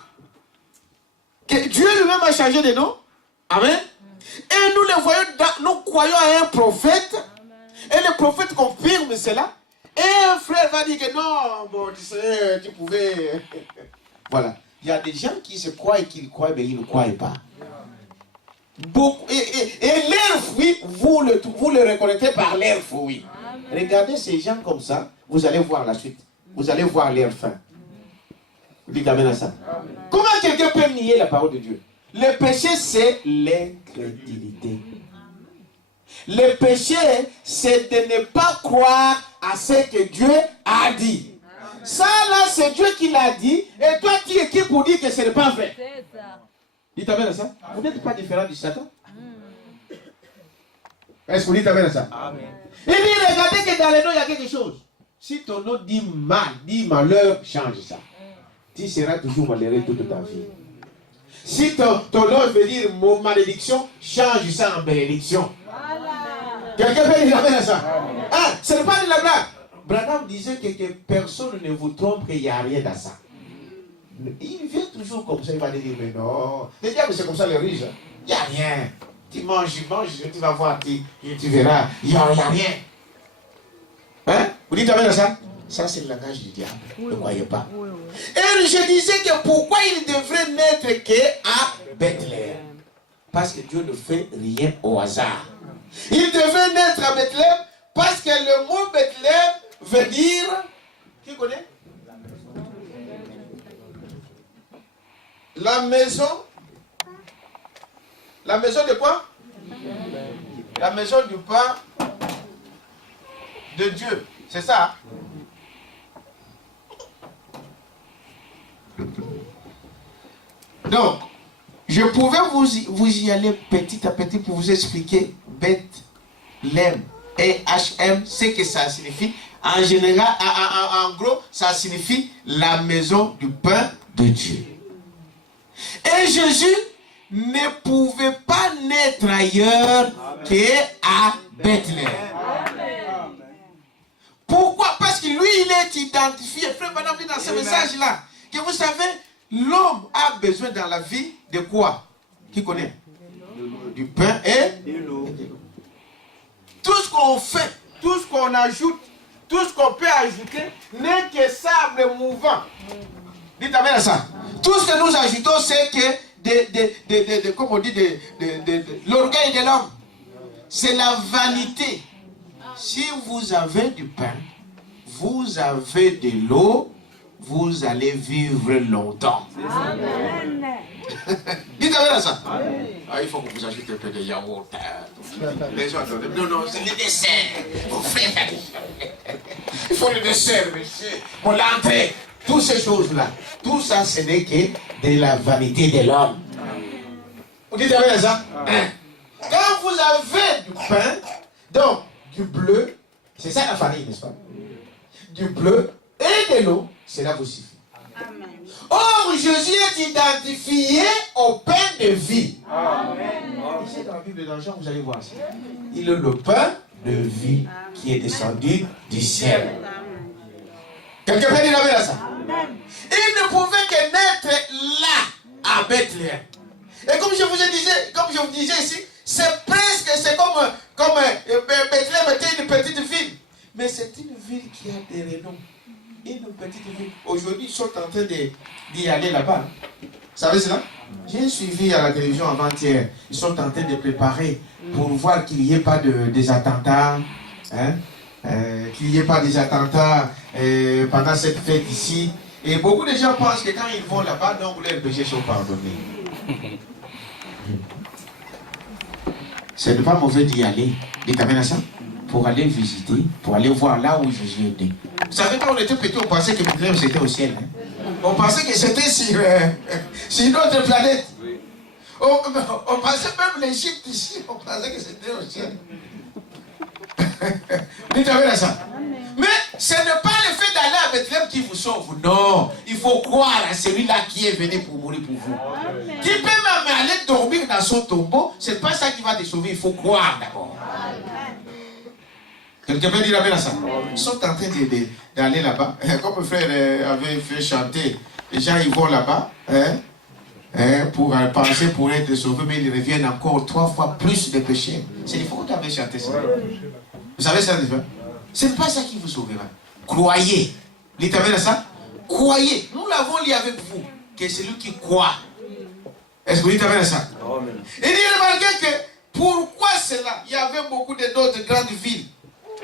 Que Dieu lui-même a changé de nom. Amen. Et nous le voyons, nous croyons à un prophète. Et le prophète confirme cela. Et un frère va dire que non, bon, tu sais, tu pouvais... Voilà. Il y a des gens qui se croient et qui croient, mais ils ne croient pas. Beaucoup, et leurs fruits, vous le reconnaissez par leurs fruits. Regardez ces gens comme ça, vous allez voir la suite. Vous allez voir leur fin. Vous dites amen à ça. Comment quelqu'un peut nier la parole de Dieu? Le péché, c'est l'incrédulité. Le péché, c'est de ne pas croire à ce que Dieu a dit. Ça, là, c'est Dieu qui l'a dit. Et toi, qui es qui pour dire que ce n'est pas vrai? Dites amen à ça. Vous n'êtes pas différent du Satan. Est-ce que vous dites amen à ça? Amen. Il dit, regardez que dans les noms, il y a quelque chose. Si ton nom dit mal, dit malheur, change ça. Tu seras toujours malheureux toute ta vie. Si ton nom veut dire malédiction, change ça en bénédiction. Voilà. Quelqu'un peut dire amen à ça? Ah, ce n'est pas de la blague. Branham disait que personne ne vous trompe, qu'il n'y a rien dans ça. Il vient toujours comme ça, il va dire, mais non. Les diables, c'est comme ça les riches. Il n'y a rien. Tu manges, tu vas voir, tu verras. Il n'y a rien. Hein? Vous dites amen à ça? Ça, c'est le langage du diable. Ne croyez pas. Et je disais que pourquoi il devrait n'être qu'à Bethléem? Parce que Dieu ne fait rien au hasard. Il devait naître à Bethléem parce que le mot Bethléem veut dire... Qui connaît? La maison. La maison de quoi? La maison du pain de Dieu. C'est ça? Donc, je pouvais vous y aller petit à petit pour vous expliquer Bethléem et HM, ce que ça signifie. En général, en gros, ça signifie la maison du pain de Dieu. Et Jésus ne pouvait pas naître ailleurs qu'à Bethléem. Pourquoi? Parce que lui, il est identifié. Frère Branham dit dans ce message-là que vous savez, l'homme a besoin dans la vie de quoi? Qui connaît? Du pain et de l'eau. Tout ce qu'on fait, tout ce qu'on ajoute, tout ce qu'on peut ajouter n'est que sable mouvant. Dites amen à ça. Tout ce que nous ajoutons, c'est que, comme on dit, l'orgueil de l'homme. C'est la vanité. Si vous avez du pain, vous avez de l'eau, vous allez vivre longtemps. Amen. Dites amen à ça. Ah, il faut que vous ajoutez un peu de yaourt. Les gens disent, non, c'est le dessert. Vos frères, il faut le dessert, monsieur. Pour l'entrée. Toutes ces choses-là, tout ça, ce n'est que de la vanité de l'homme. Vous dites amen à ça? Quand vous avez du pain, donc du bleu, c'est ça la famille, n'est-ce pas? Du bleu et de l'eau, cela vous suffit. Amen. Or, Jésus est identifié au pain de vie. Amen. Ici, dans la Bible de Jean, vous allez voir ça. Il est le pain de vie qui est descendu du ciel. Quelqu'un peut dire amen à ça? Amen. Il ne pouvait que naître là, à Bethléem. Et comme je vous disais ici, c'est presque, c'est comme Bethléem était une petite ville. Mais c'est une ville qui a des renoms. Une petite ville. Aujourd'hui, ils sont en train d'y aller là-bas. Vous savez cela? J'ai suivi à la télévision avant-hier. Ils sont en train de préparer pour voir qu'il n'y ait pas des attentats. Hein? Qu'il n'y ait pas des attentats pendant cette fête ici. Et beaucoup de gens pensent que quand ils vont là-bas, donc leurs péchés sont pardonnés. Ce n'est pas mauvais d'y aller. Dites amen à ça. Pour aller visiter, pour aller voir là où Jésus était. Vous savez, quand on était petit, on pensait que Bethléem c'était au ciel. Hein? On pensait que c'était sur une autre planète. On pensait même l'Égypte ici, on pensait que c'était au ciel. Dites amen à ça. Mais ce n'est pas le fait d'aller à Bethléem qui vous sauve. Non, il faut croire à celui-là qui est venu pour mourir pour vous. Amen. Qui peut même aller dormir dans son tombeau, ce n'est pas ça qui va te sauver, il faut croire d'abord. Quelqu'un peut dire amen à ça? Ils sont en train d'aller là-bas. Comme le frère avait fait chanter, les gens ils vont là-bas pour penser pour être sauvés, mais ils reviennent encore 3 fois plus de péchés. C'est il faut que tu avais chanté ça. Vous savez ça déjà? Ce n'est pas ça qui vous sauvera. Croyez. Dites amen à ça? Croyez. Nous l'avons lu avec vous. Que c'est lui qui croit. Est-ce que vous dites amen à ça? Et il remarquait que pourquoi cela? Il y avait beaucoup d'autres grandes villes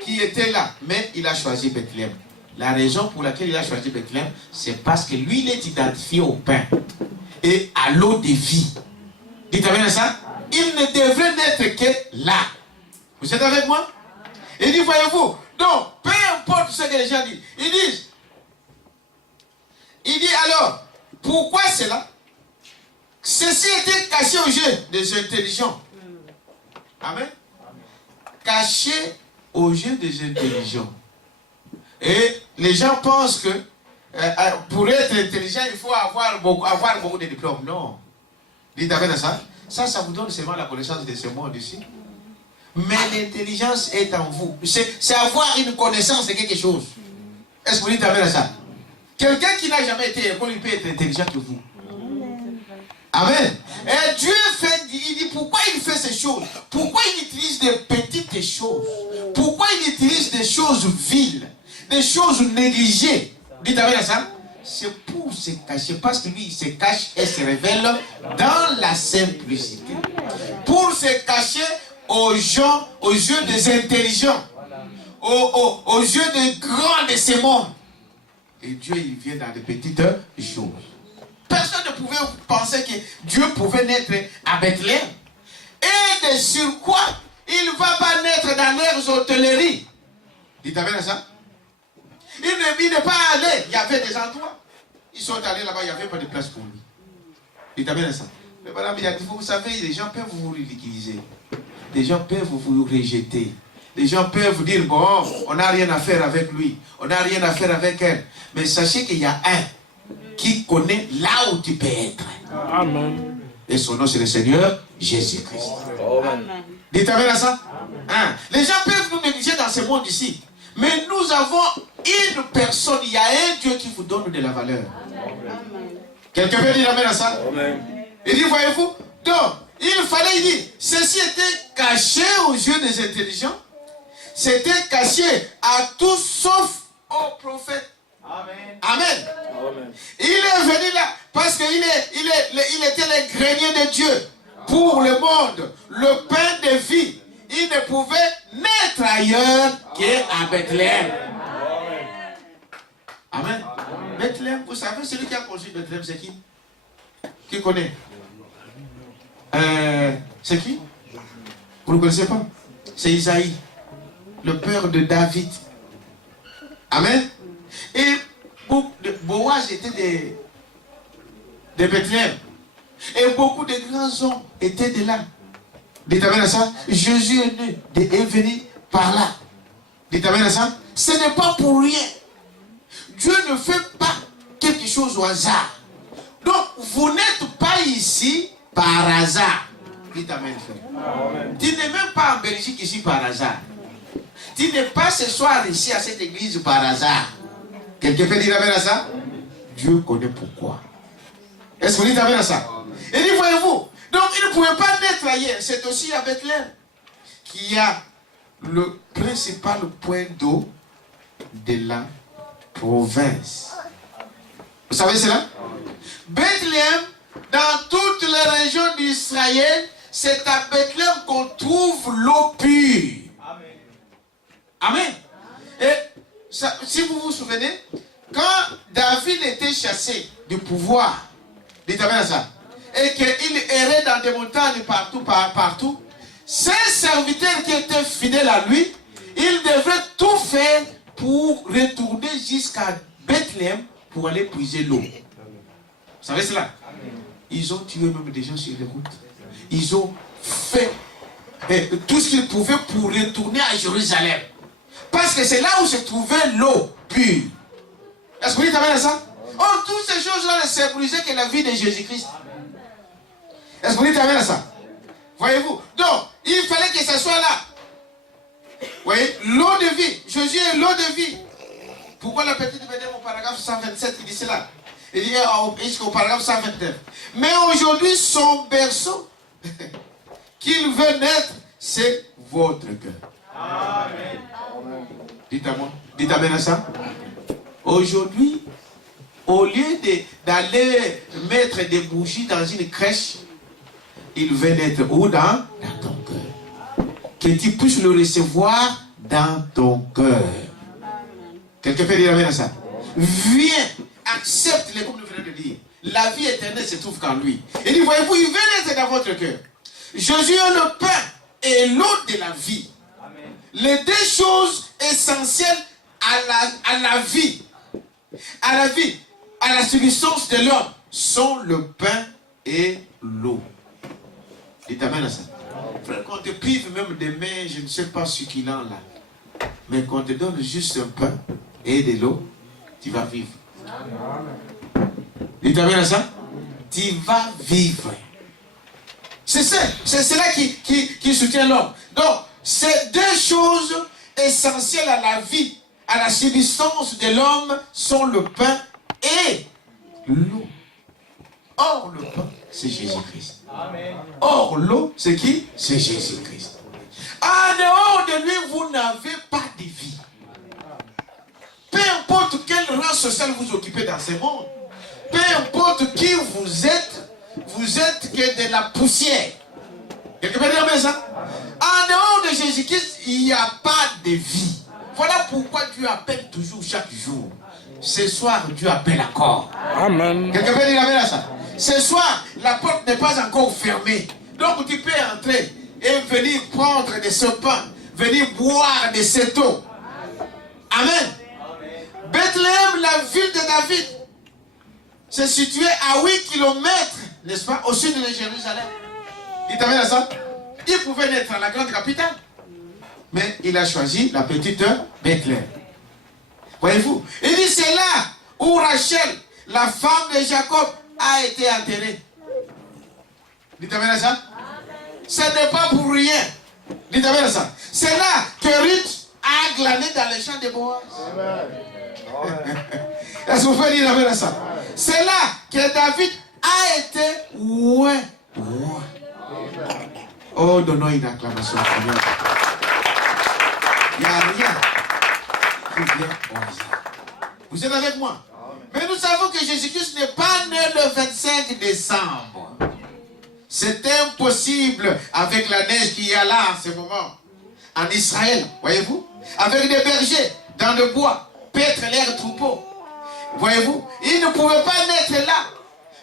qui étaient là. Mais il a choisi Bethléem. La raison pour laquelle il a choisi Bethléem, c'est parce que lui, il est identifié au pain et à l'eau de vie. Dites amen à ça? Il ne devrait n'être que là. Vous êtes avec moi? Il dit, voyez-vous, donc, peu importe ce que les gens disent, il dit alors, pourquoi cela? Ceci était caché aux yeux des intelligents. Amen. caché aux yeux des intelligents. Et les gens pensent que pour être intelligent, il faut avoir beaucoup de diplômes. Non. Dites avec ça. Ça vous donne seulement la connaissance de ce monde ici. Mais l'intelligence est en vous. C'est avoir une connaissance de quelque chose. Est-ce que vous dites avec ça? Quelqu'un qui n'a jamais été école, il peut être intelligent que vous. Amen. Et Dieu il dit pourquoi il fait ces choses? Pourquoi il utilise des petites choses? Pourquoi il utilise des choses viles? Des choses négligées? Dites avec ça. C'est pour se cacher, parce que lui il se cache et se révèle dans la simplicité. Pour se cacher aux gens, aux yeux des intelligents, aux yeux des grands de ce monde. Et Dieu il vient dans des petites choses. Personne ne pouvait penser que Dieu pouvait naître à Bethléem. Et de sur quoi il ne va pas naître dans leurs hôtelleries. Dites avec ça. Il n'est pas allé. Il y avait des endroits. Ils sont allés là-bas, il n'y avait pas de place pour lui. Dites avec ça. Mais madame, vous savez, les gens peuvent vous ridiculiser. Les gens peuvent vous rejeter. Les gens peuvent vous dire, bon, on n'a rien à faire avec lui. On n'a rien à faire avec elle. Mais sachez qu'il y a un qui connaît là où tu peux être. Amen. Et son nom, c'est le Seigneur Jésus-Christ. Amen. Dites avec ça. Hein? Les gens peuvent nous négliger dans ce monde ici. Mais nous avons une personne, il y a un Dieu qui vous donne de la valeur. Amen. Quelqu'un peut dire amen à ça? Amen. Il dit, voyez-vous, donc, il fallait dire, ceci était caché aux yeux des intelligents. C'était caché à tous sauf aux prophètes. Amen. Amen. Amen. Il est venu là parce qu'il était le grenier de Dieu pour le monde, le pain de vie. Il ne pouvait naître ailleurs qu'à Bethléem. Amen. Amen. Bethléem, vous savez, celui qui a construit Bethléem, c'est qui? Qui connaît? C'est qui? Vous ne connaissez pas? C'est Isaïe, le père de David. Amen. Et Boaz était de Bethléem. Et beaucoup de grands hommes étaient de là. Dites amen à ça. Jésus est venu par là. Dites amen à ça. Ce n'est pas pour rien. Dieu ne fait pas quelque chose au hasard. Donc, vous n'êtes pas ici par hasard. Dites amen, frère. Tu n'es même pas en Belgique ici par hasard. Tu n'es pas ce soir ici à cette église par hasard. Quelqu'un peut dire amen à ça? Dieu connaît pourquoi. Est-ce que vous dites amen à ça? Et dit, voyez-vous, donc il ne pouvait pas naître ailleurs. C'est aussi à Bethléem qu'il y a le principal point d'eau de la province. Vous savez cela? Bethléem, dans toutes les régions d'Israël, c'est à Bethléem qu'on trouve l'eau pure. Amen. Amen. Et ça, si vous vous souvenez, quand David était chassé du pouvoir, dites amen à ça, et qu'il errait dans des montagnes partout, ses serviteurs qui étaient fidèles à lui, ils devraient tout faire pour retourner jusqu'à Bethléem pour aller puiser l'eau. Vous savez cela? Ils ont tué même des gens sur les routes. Ils ont fait tout ce qu'ils pouvaient pour retourner à Jérusalem. Parce que c'est là où se trouvait l'eau pure. Est-ce que vous dites amen à ça? Oh, toutes ces choses-là ne symbolisaient que la vie de Jésus-Christ. Est-ce que vous dites amen à ça? Voyez-vous? Donc, il fallait que ça soit là. Vous voyez? L'eau de vie. Jésus est l'eau de vie. Pourquoi la petite Bédème au paragraphe 127 il dit cela? Il dit jusqu'au paragraphe 129. Mais aujourd'hui, son berceau qu'il veut naître, c'est votre cœur. Amen. Dites à moi. Dites amen à ça. Aujourd'hui, au lieu d'aller mettre des bougies dans une crèche, il veut naître où? Dans ton cœur. Que tu puisses le recevoir dans ton cœur. Quelqu'un peut dire amen à ça? Viens, accepte-le comme nous venons de dire. La vie éternelle se trouve qu'en lui. Il dit, voyez-vous, il veut naître dans votre cœur. Jésus est le pain et l'eau de la vie. Amen. Les deux choses essentielles à la vie, à la subsistance de l'homme, sont le pain et l'eau. Dites amen à ça. Frère, quand on te prive même des mains, je ne sais pas ce qu'il en a là. Mais quand on te donne juste un pain et de l'eau, tu vas vivre. Tu t'amènes ça? Tu vas vivre. C'est cela qui soutient l'homme. Donc, ces deux choses essentielles à la vie, à la subsistance de l'homme, sont le pain et l'eau. Or, le pain, c'est Jésus-Christ. Or, l'eau, c'est qui? C'est Jésus-Christ. En dehors de lui, vous n'avez pas de vie. Peu importe quel rang social vous occupez dans ce monde, peu importe qui vous êtes que de la poussière. Quelqu'un peut dire ça? En dehors de Jésus-Christ, il n'y a pas de vie. Voilà pourquoi Dieu appelle toujours chaque jour. Ce soir, Dieu appelle encore. Amen. Quelqu'un peut dire amen à ça? Ce soir, la porte n'est pas encore fermée. Donc tu peux entrer et venir prendre de ce pain, venir boire de cette eau. Amen. Bethléem, la ville de David, c'est situé à 8 km, n'est-ce pas, au sud de Jérusalem. Il t'amène à ça? Il pouvait naître à la grande capitale, mais il a choisi la petite Bethléem. Voyez-vous? Il dit c'est là où Rachel, la femme de Jacob, a été enterrée. Il t'amène à ça? Ce n'est pas pour rien. Il t'amène à ça? C'est là que Ruth a glané dans les champs de Boaz. Est-ce que vous pouvez dire amen à ça? C'est là que David a été roi. Oh, donnons une acclamation. Il n'y a rien qui vient au hasard. Vous êtes avec moi? Mais nous savons que Jésus-Christ n'est pas né le 25 décembre. C'est impossible avec la neige qu'il y a là en ce moment. En Israël, voyez-vous? Avec des bergers dans le bois, paître leurs troupeaux. Voyez-vous? Il ne pouvait pas naître là.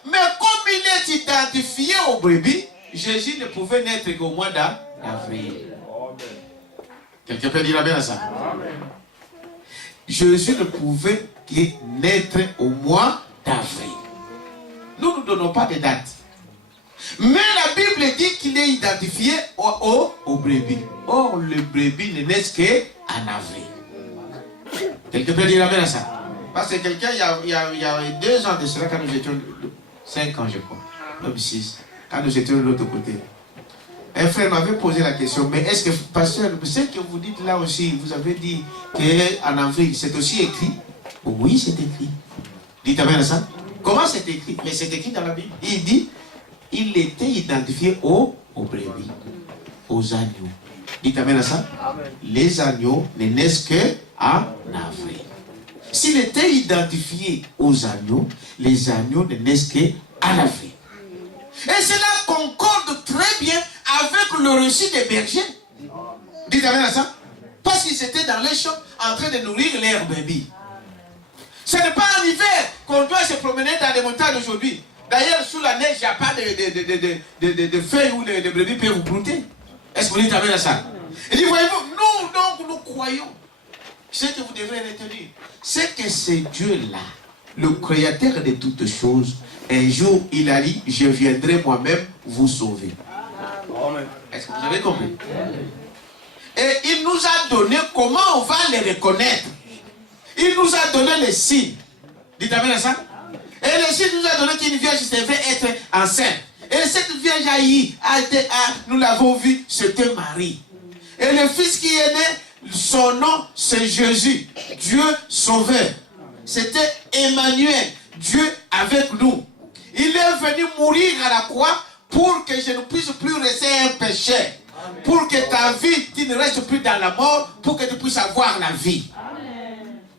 Mais comme il est identifié aux brebis, Jésus ne pouvait naître qu'au mois d'avril. Quelqu'un peut dire amen à ça? Amen. Jésus ne pouvait que naître au mois d'avril. Nous ne donnons pas de date. Mais la Bible dit qu'il est identifié aux brebis. Or, les brebis ne naissent qu'en avril. Quelqu'un peut dire amen à ça? Parce que quelqu'un, il y a 2 ans de cela, quand nous étions, 5 ans je crois, même 6, quand nous étions de l'autre côté, un frère m'avait posé la question, mais est-ce que, pasteur, ce que vous dites là aussi, vous avez dit qu'en avril, c'est aussi écrit? Oui, c'est écrit. Dites amen à ça? Comment c'est écrit? Mais c'est écrit dans la Bible. Il dit, il était identifié aux brebis, aux agneaux. Dites amen à ça? Amen. Les agneaux ne naissent qu'en avril. S'il était identifié aux agneaux, les agneaux ne naissent qu'en avril. Et cela concorde très bien avec le récit des bergers. Dites amen à ça? Parce qu'ils étaient dans les champs en train de nourrir leurs brebis. Ce n'est pas en hiver qu'on doit se promener dans les montagnes aujourd'hui. D'ailleurs, sous la neige, il n'y a pas de feuilles où les brebis peuvent vous brouter. Est-ce que vous dites amen à ça? Il dit, voyez-vous, nous donc nous croyons. Ce que vous devrez retenir, c'est que c'est Dieu-là, le créateur de toutes choses. Un jour, il a dit, je viendrai moi-même vous sauver. Amen. Est-ce que vous avez compris? Et il nous a donné comment on va les reconnaître. Il nous a donné les signes. Dites amen à ça? Et les signes nous a donné qu'une vierge devait être enceinte. Et cette vierge nous l'avons vu, c'était Marie. Et le fils qui est né, son nom c'est Jésus, Dieu sauveur. C'était Emmanuel, Dieu avec nous. Il est venu mourir à la croix pour que je ne puisse plus rester un pécheur. Pour que ta vie, tu ne restes plus dans la mort, pour que tu puisses avoir la vie.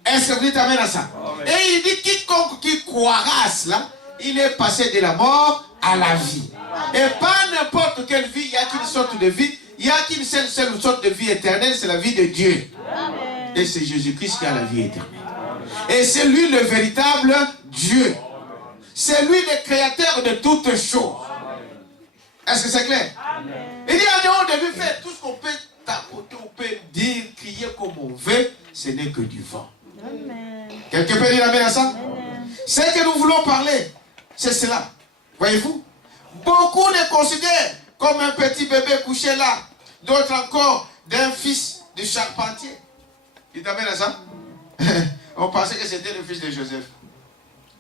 Est-ce que vous dites amen à ça? Amen. Et il dit, quiconque qui croira à cela, il est passé de la mort à la vie. Amen. Et pas n'importe quelle vie, il n'y a qu'une sorte de vie, il n'y a qu'une seule sorte de vie éternelle, c'est la vie de Dieu. Amen. Et c'est Jésus-Christ qui a la vie éternelle. Amen. Et c'est lui le véritable Dieu. C'est lui le créateur de toutes choses. Est-ce que c'est clair? Amen. Il dit en dehors de lui faire tout ce qu'on peut tapoter, on peut dire, crier comme on veut, ce n'est que du vent. Amen. Quelqu'un peut dire amen à ça? Amen. Ce que nous voulons parler, c'est cela. Voyez-vous? Beaucoup le considèrent comme un petit bébé couché là. D'autres encore d'un fils de charpentier. Il t'amène à ça? On pensait que c'était le fils de Joseph.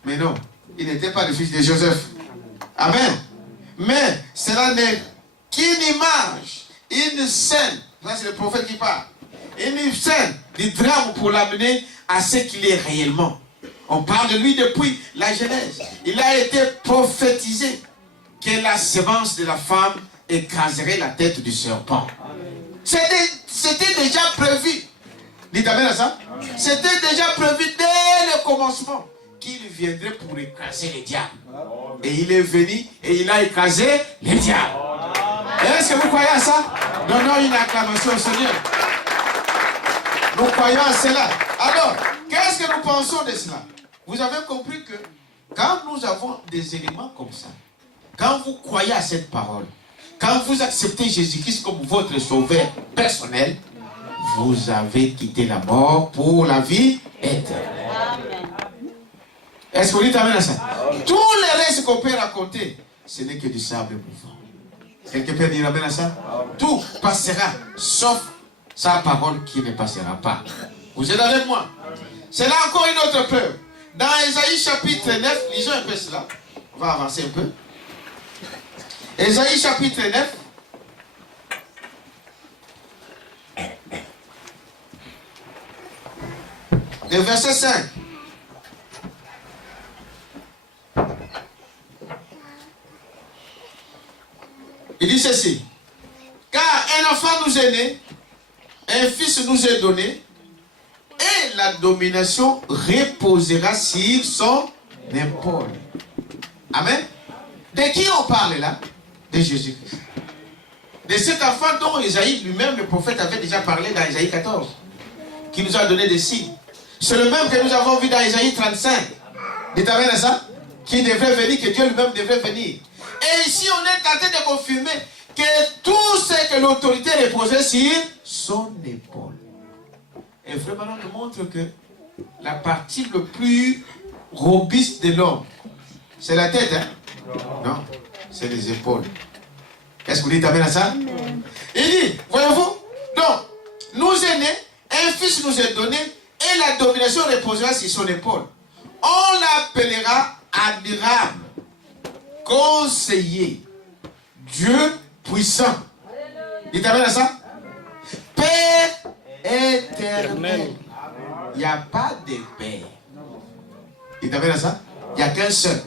Mais non, il n'était pas le fils de Joseph. Amen. Mais cela n'est qu'une image, une scène. Là, c'est le prophète qui parle. Une scène du drame pour l'amener à ce qu'il est réellement. On parle de lui depuis la Genèse. Il a été prophétisé que la semence de la femme écraserait la tête du serpent. C'était déjà prévu. Dites amen à ça. C'était déjà prévu dès le commencement qu'il viendrait pour écraser les diables. Et il est venu et il a écrasé les diables. Est-ce que vous croyez à ça? Donnons une acclamation au Seigneur. Nous croyons à cela. Alors, qu'est-ce que nous pensons de cela? Vous avez compris que quand nous avons des éléments comme ça, quand vous croyez à cette parole, quand vous acceptez Jésus-Christ comme votre sauveur personnel, vous avez quitté la mort pour la vie éternelle. Est-ce que vous dites amen à ça? Tout le reste qu'on peut raconter, ce n'est que du sable mouvant. Quelqu'un peut dire amen à ça? Tout passera, sauf sa parole qui ne passera pas. Vous êtes avec moi? C'est là encore une autre preuve. Dans Ésaïe chapitre 9, lisons un peu cela. On va avancer un peu. Ésaïe chapitre 9. Le verset 5. Il dit ceci. Car un enfant nous est né, un fils nous est donné, et la domination reposera sur son épaule. Amen. De qui on parle là? De Jésus-Christ. De cet enfant dont Isaïe lui-même, le prophète, avait déjà parlé dans Isaïe 14. Qui nous a donné des signes. C'est le même que nous avons vu dans Isaïe 35. Dites amen à ça? Qui devrait venir, que Dieu lui-même devrait venir. Et ici, on est tenté de confirmer que tout ce que l'autorité reposait sur son épaule. Et vraiment, on nous montre que la partie le plus robuste de l'homme, c'est la tête, hein? Non, c'est les épaules. Est-ce que vous dites amen à ça? Il dit, voyez-vous, donc, nous est né, un fils nous est donné, et la domination reposera sur son épaule. On l'appellera admirable, conseiller, Dieu puissant. Dites amen à ça? Père éternel. Il n'y a pas de père. Dites amen à ça? Il n'y a qu'un seul.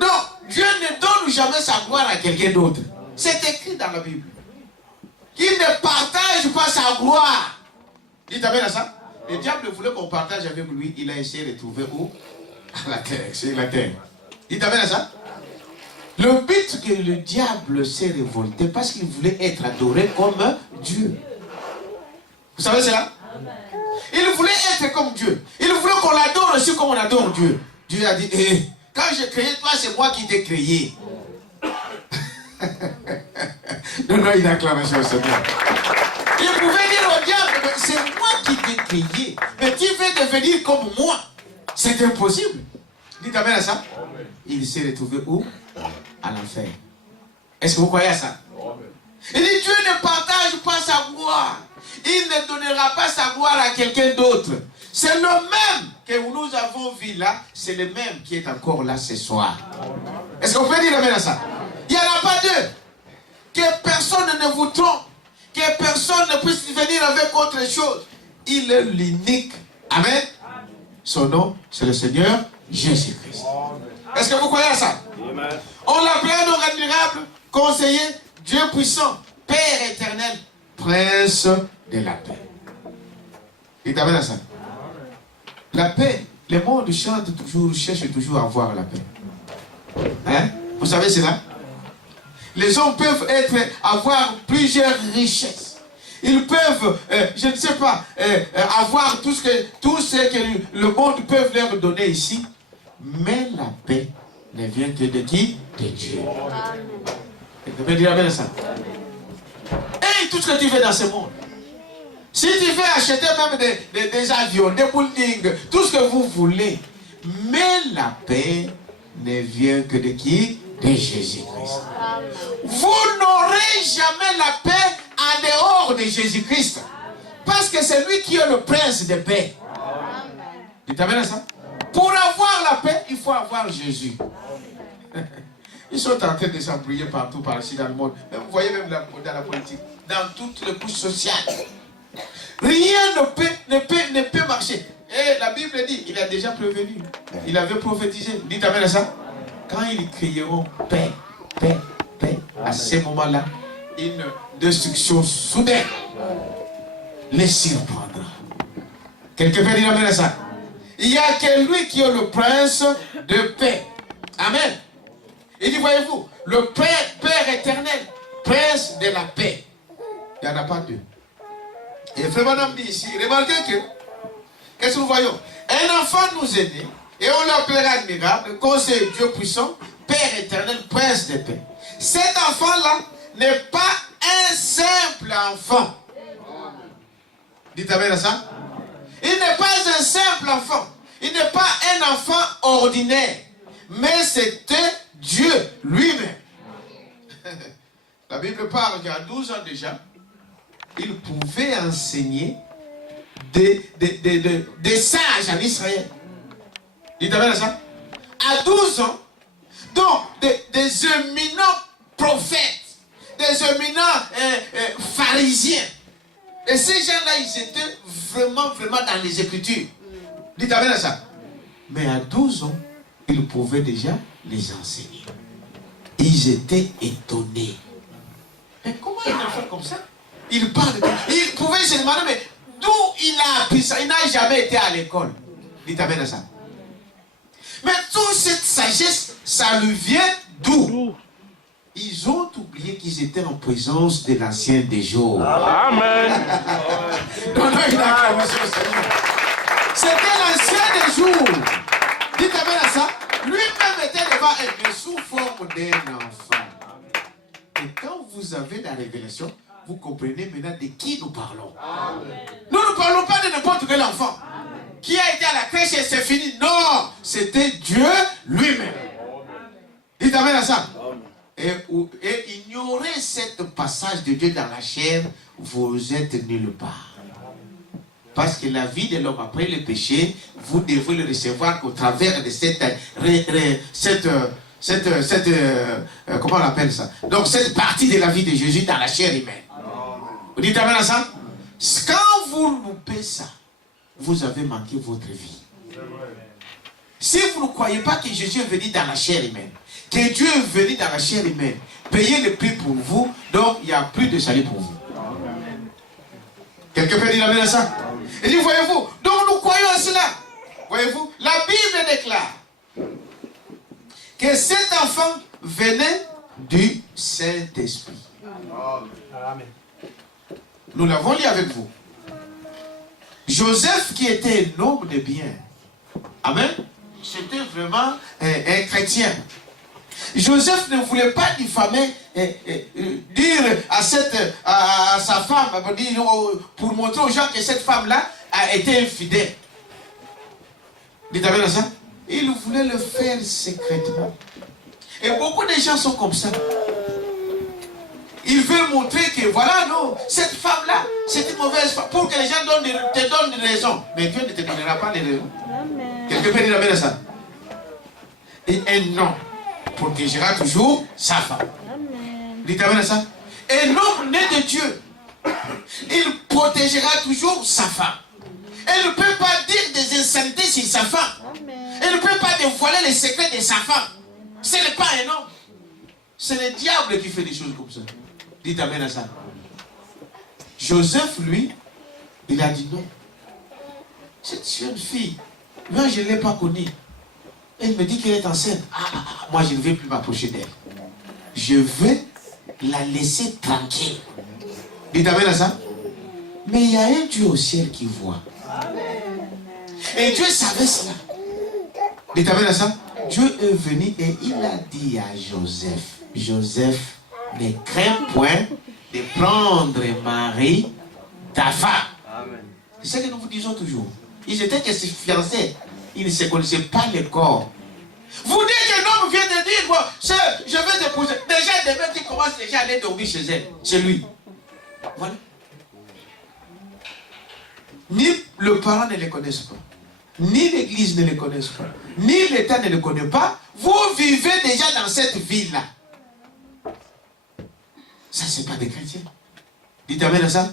Donc, Dieu ne donne jamais sa gloire à quelqu'un d'autre. C'est écrit dans la Bible. Il ne partage pas sa gloire. Dites amen à ça? Le diable voulait qu'on partage avec lui. Il a essayé de trouver où? À la terre, sur la terre. Dites amen à ça? Le but que le diable s'est révolté parce qu'il voulait être adoré comme Dieu. Vous savez cela? Il voulait être comme Dieu. Il voulait qu'on l'adore aussi comme on adore Dieu. Dieu a dit, quand j'ai créé toi, c'est moi qui t'ai créé. Donne-nous une acclamation au Seigneur. Il pouvait dire au diable, c'est moi qui t'ai créé. Mais tu veux devenir comme moi. C'est impossible. Dites amen à ça. Il s'est retrouvé où? À l'enfer. Est-ce que vous croyez à ça? Il dit, Dieu ne partage pas sa gloire. Il ne donnera pas sa gloire à quelqu'un d'autre. C'est le même que nous avons vu là, c'est le même qui est encore là ce soir. Est-ce qu'on peut dire amen à ça? Il n'y en a pas deux. Que personne ne vous trompe. Que personne ne puisse venir avec autre chose. Il est l'unique. Amen. Son nom, c'est le Seigneur Jésus-Christ. Est-ce que vous croyez à ça? On l'appelle donc admirable, conseiller, Dieu puissant, Père éternel, Prince de la paix. Il t'amène à ça. La paix, le monde chante toujours, cherche toujours à avoir la paix. Hein? Vous savez cela? Les hommes peuvent avoir plusieurs richesses. Ils peuvent, je ne sais pas, avoir tout ce que le monde peut leur donner ici. Mais la paix ne vient que de qui? De Dieu. Tu peux dire amen à ça? Et tout ce que tu fais dans ce monde. Si tu veux acheter même des avions, des buildings, tout ce que vous voulez. Mais la paix ne vient que de qui? De de Jésus-Christ. Vous n'aurez jamais la paix en dehors de Jésus-Christ. Parce que c'est lui qui est le prince de paix. Dites amen à ça? Pour avoir la paix, il faut avoir Jésus. Ils sont en train de s'embrouiller partout par ici dans le monde. Même, vous voyez même dans la politique, dans toutes les couches sociales. Rien ne peut marcher. Et la Bible dit, il a déjà prévenu. Il avait prophétisé. Dites amen à ça? Quand ils crieront paix, paix, paix, à ce moment-là, une destruction soudaine les surprendra. Quelqu'un peut dire amen à ça? Il n'y a que lui qui est le prince de paix. Amen. Il dit, voyez-vous, le Père éternel, prince de la paix. Il n'y en a pas deux. Et Frère Branham dit ici, remarquez que, qu'est-ce que nous voyons? Un enfant nous est né, et on l'appellera admirable, conseiller Dieu puissant, Père éternel, prince de paix. Cet enfant-là n'est pas un simple enfant. Dites amen à ça? Il n'est pas un simple enfant. Il n'est pas un enfant ordinaire. Mais c'était Dieu lui-même. La Bible parle qu'à 12 ans déjà, il pouvait enseigner des sages en Israël. Dites amen à ça? À 12 ans, donc des éminents prophètes, des éminents pharisiens. Et ces gens-là, ils étaient vraiment dans les Écritures. Dites amen à ça. Mais à 12 ans, ils pouvaient déjà les enseigner. Ils étaient étonnés. Mais comment un enfant comme ça, il parle de... Il pouvait se demander, mais d'où il a appris ça? Il n'a jamais été à l'école. Dites amen à ça. Mais toute cette sagesse, ça lui vient d'où? Ils ont oublié qu'ils étaient en présence de l'ancien des jours. Amen. Donnons une acclamation au Seigneur. C'était l'ancien des jours. Dites amen à ça. Lui-même était devant elle, sous forme d'un enfant. Et quand vous avez la révélation, vous comprenez maintenant de qui nous parlons. Amen. Nous ne parlons pas de n'importe quel enfant qui a été à la crèche et c'est fini. Non, c'était Dieu lui-même. Dites amen à ça. Et ignorer ce passage de Dieu dans la chair, vous êtes nulle part. Parce que la vie de l'homme après le péché, vous devez le recevoir qu'au travers de comment on appelle ça? Donc cette partie de la vie de Jésus dans la chair humaine. Vous dites amen à ça? Quand vous loupez ça, vous avez manqué votre vie. Si vous ne croyez pas que Jésus est venu dans la chair humaine, que Dieu est venu dans la chair humaine, payer le prix pour vous, donc il n'y a plus de salut pour vous. Quelqu'un peut dire amen à ça? Et dit, voyez-vous, donc nous croyons à cela. Voyez-vous, la Bible déclare que cet enfant venait du Saint-Esprit. Amen. Nous l'avons lu avec vous. Joseph, qui était un homme de bien, amen, c'était vraiment un chrétien. Joseph ne voulait pas diffamer, dire à sa femme, pour montrer aux gens que cette femme-là a été infidèle. Dites amen à ça? Il voulait le faire secrètement. Et beaucoup de gens sont comme ça. Ils veulent montrer que voilà, non, cette femme-là, c'est une mauvaise femme. Pour que les gens te donnent des raisons. Mais Dieu ne te donnera pas les raisons. Quelqu'un peut dire amen à ça? Et un homme protégera toujours sa femme. Dites amen à ça? Et l'homme né de Dieu, il protégera toujours sa femme. Elle ne peut pas dire des insanités sur sa femme. Elle ne peut pas dévoiler les secrets de sa femme. Ce n'est pas un homme. C'est le diable qui fait des choses comme ça. Dites amen à ça. Joseph, lui, il a dit non. Cette jeune fille, moi je ne l'ai pas connue. Elle me dit qu'elle est enceinte. Moi je ne vais plus m'approcher d'elle. Je vais la laisser tranquille. Dites amen à ça. Mais il y a un Dieu au ciel qui voit. Et Dieu savait cela. Dites amen à ça. Dieu est venu et il a dit à Joseph, Joseph, ne crains point de prendre Marie, ta femme. C'est ce que nous vous disons toujours. Ils étaient que fiancés. Ils ne se connaissaient pas le corps. Vous dites qu'un homme vient de dire, bon, sœur, je vais t'épouser. Déjà, demain, tu commences déjà à aller dormir chez elle, chez lui. Voilà. Ni le parent ne les connaissent pas, ni l'église ne les connaissent pas, ni l'État ne les connaît pas. Vous vivez déjà dans cette ville-là. Ça, c'est pas des chrétiens. Dites amen à ça.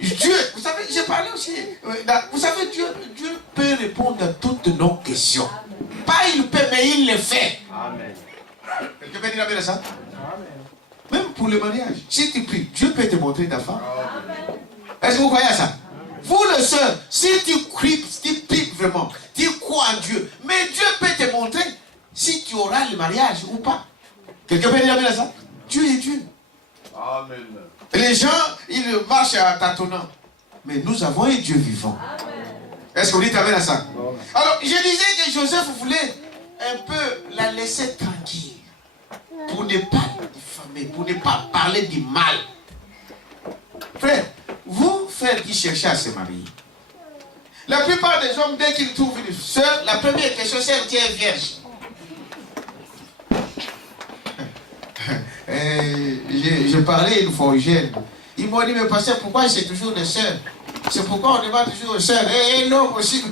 Dieu, vous savez, j'ai parlé aussi. Vous savez, Dieu peut répondre à toutes nos questions. Pas il peut, mais il le fait. Amen. Quelqu'un peut dire amen à ça? Amen. Même pour le mariage, si tu pries, Dieu peut te montrer ta femme. Est-ce que vous croyez à ça? Vous le seul, si tu pries vraiment, tu crois en Dieu, mais Dieu peut te montrer si tu auras le mariage ou pas. Quelqu'un peut dire amen à ça? Dieu est Dieu. Amen. Les gens, ils marchent à tâtonnant. Mais nous avons un Dieu vivant. Est-ce que vous dites amen à ça? Amen. Alors, je disais que Joseph voulait un peu la laisser tranquille. Pour ne pas diffamer, pour ne pas parler du mal. Frère, vous, frères qui cherchez à se marier, la plupart des hommes, dès qu'ils trouvent une soeur, la première question, c'est si elle est vierge. Je parlais une fois aux jeunes. Ils m'ont dit, mais pasteur, pourquoi c'est toujours des sœurs? C'est pourquoi on demande toujours aux sœurs. Et l'homme aussi.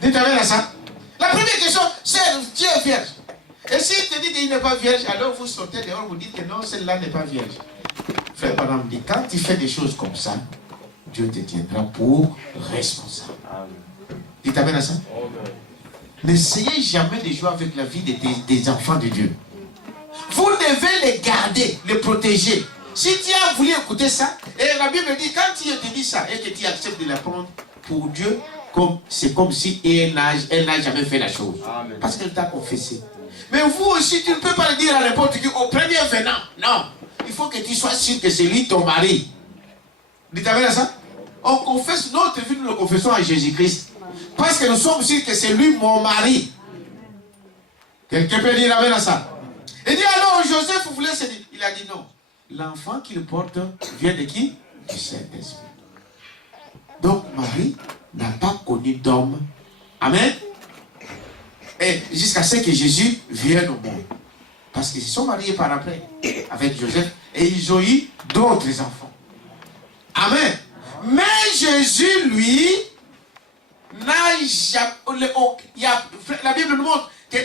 Dites amen à ça. La première question, c'est Dieu est vierge. Et s'il te dit qu'il n'est pas vierge, alors vous sortez dehors, vous dites que non, celle-là n'est pas vierge. Frère Branham dit, quand tu fais des choses comme ça, Dieu te tiendra pour responsable. Dites amen à ça. N'essayez jamais de jouer avec la vie des enfants de Dieu. Vous devez les garder, les protéger. Si tu as voulu écouter ça, et la Bible dit, quand tu te dis ça et que tu acceptes de l'apprendre pour Dieu, c'est comme si elle n'a jamais fait la chose. Amen. Parce qu'elle t'a confessé. Mais vous aussi, tu ne peux pas le dire à n'importe qui au premier venant. Non. Il faut que tu sois sûr que c'est lui ton mari. Dites amen à ça. On confesse notre vie, nous le confessons à Jésus-Christ. Parce que nous sommes sûrs que c'est lui mon mari. Quelqu'un peut dire amen à ça. Il dit alors Joseph voulait se dire. Il a dit non. L'enfant qu'il porte vient de qui? Du Saint-Esprit. Donc Marie n'a pas connu d'homme. Amen. Et jusqu'à ce que Jésus vienne au monde. Parce qu'ils se sont mariés par après avec Joseph et ils ont eu d'autres enfants. Amen. Mais Jésus, lui, n'a jamais... La Bible nous montre qu'il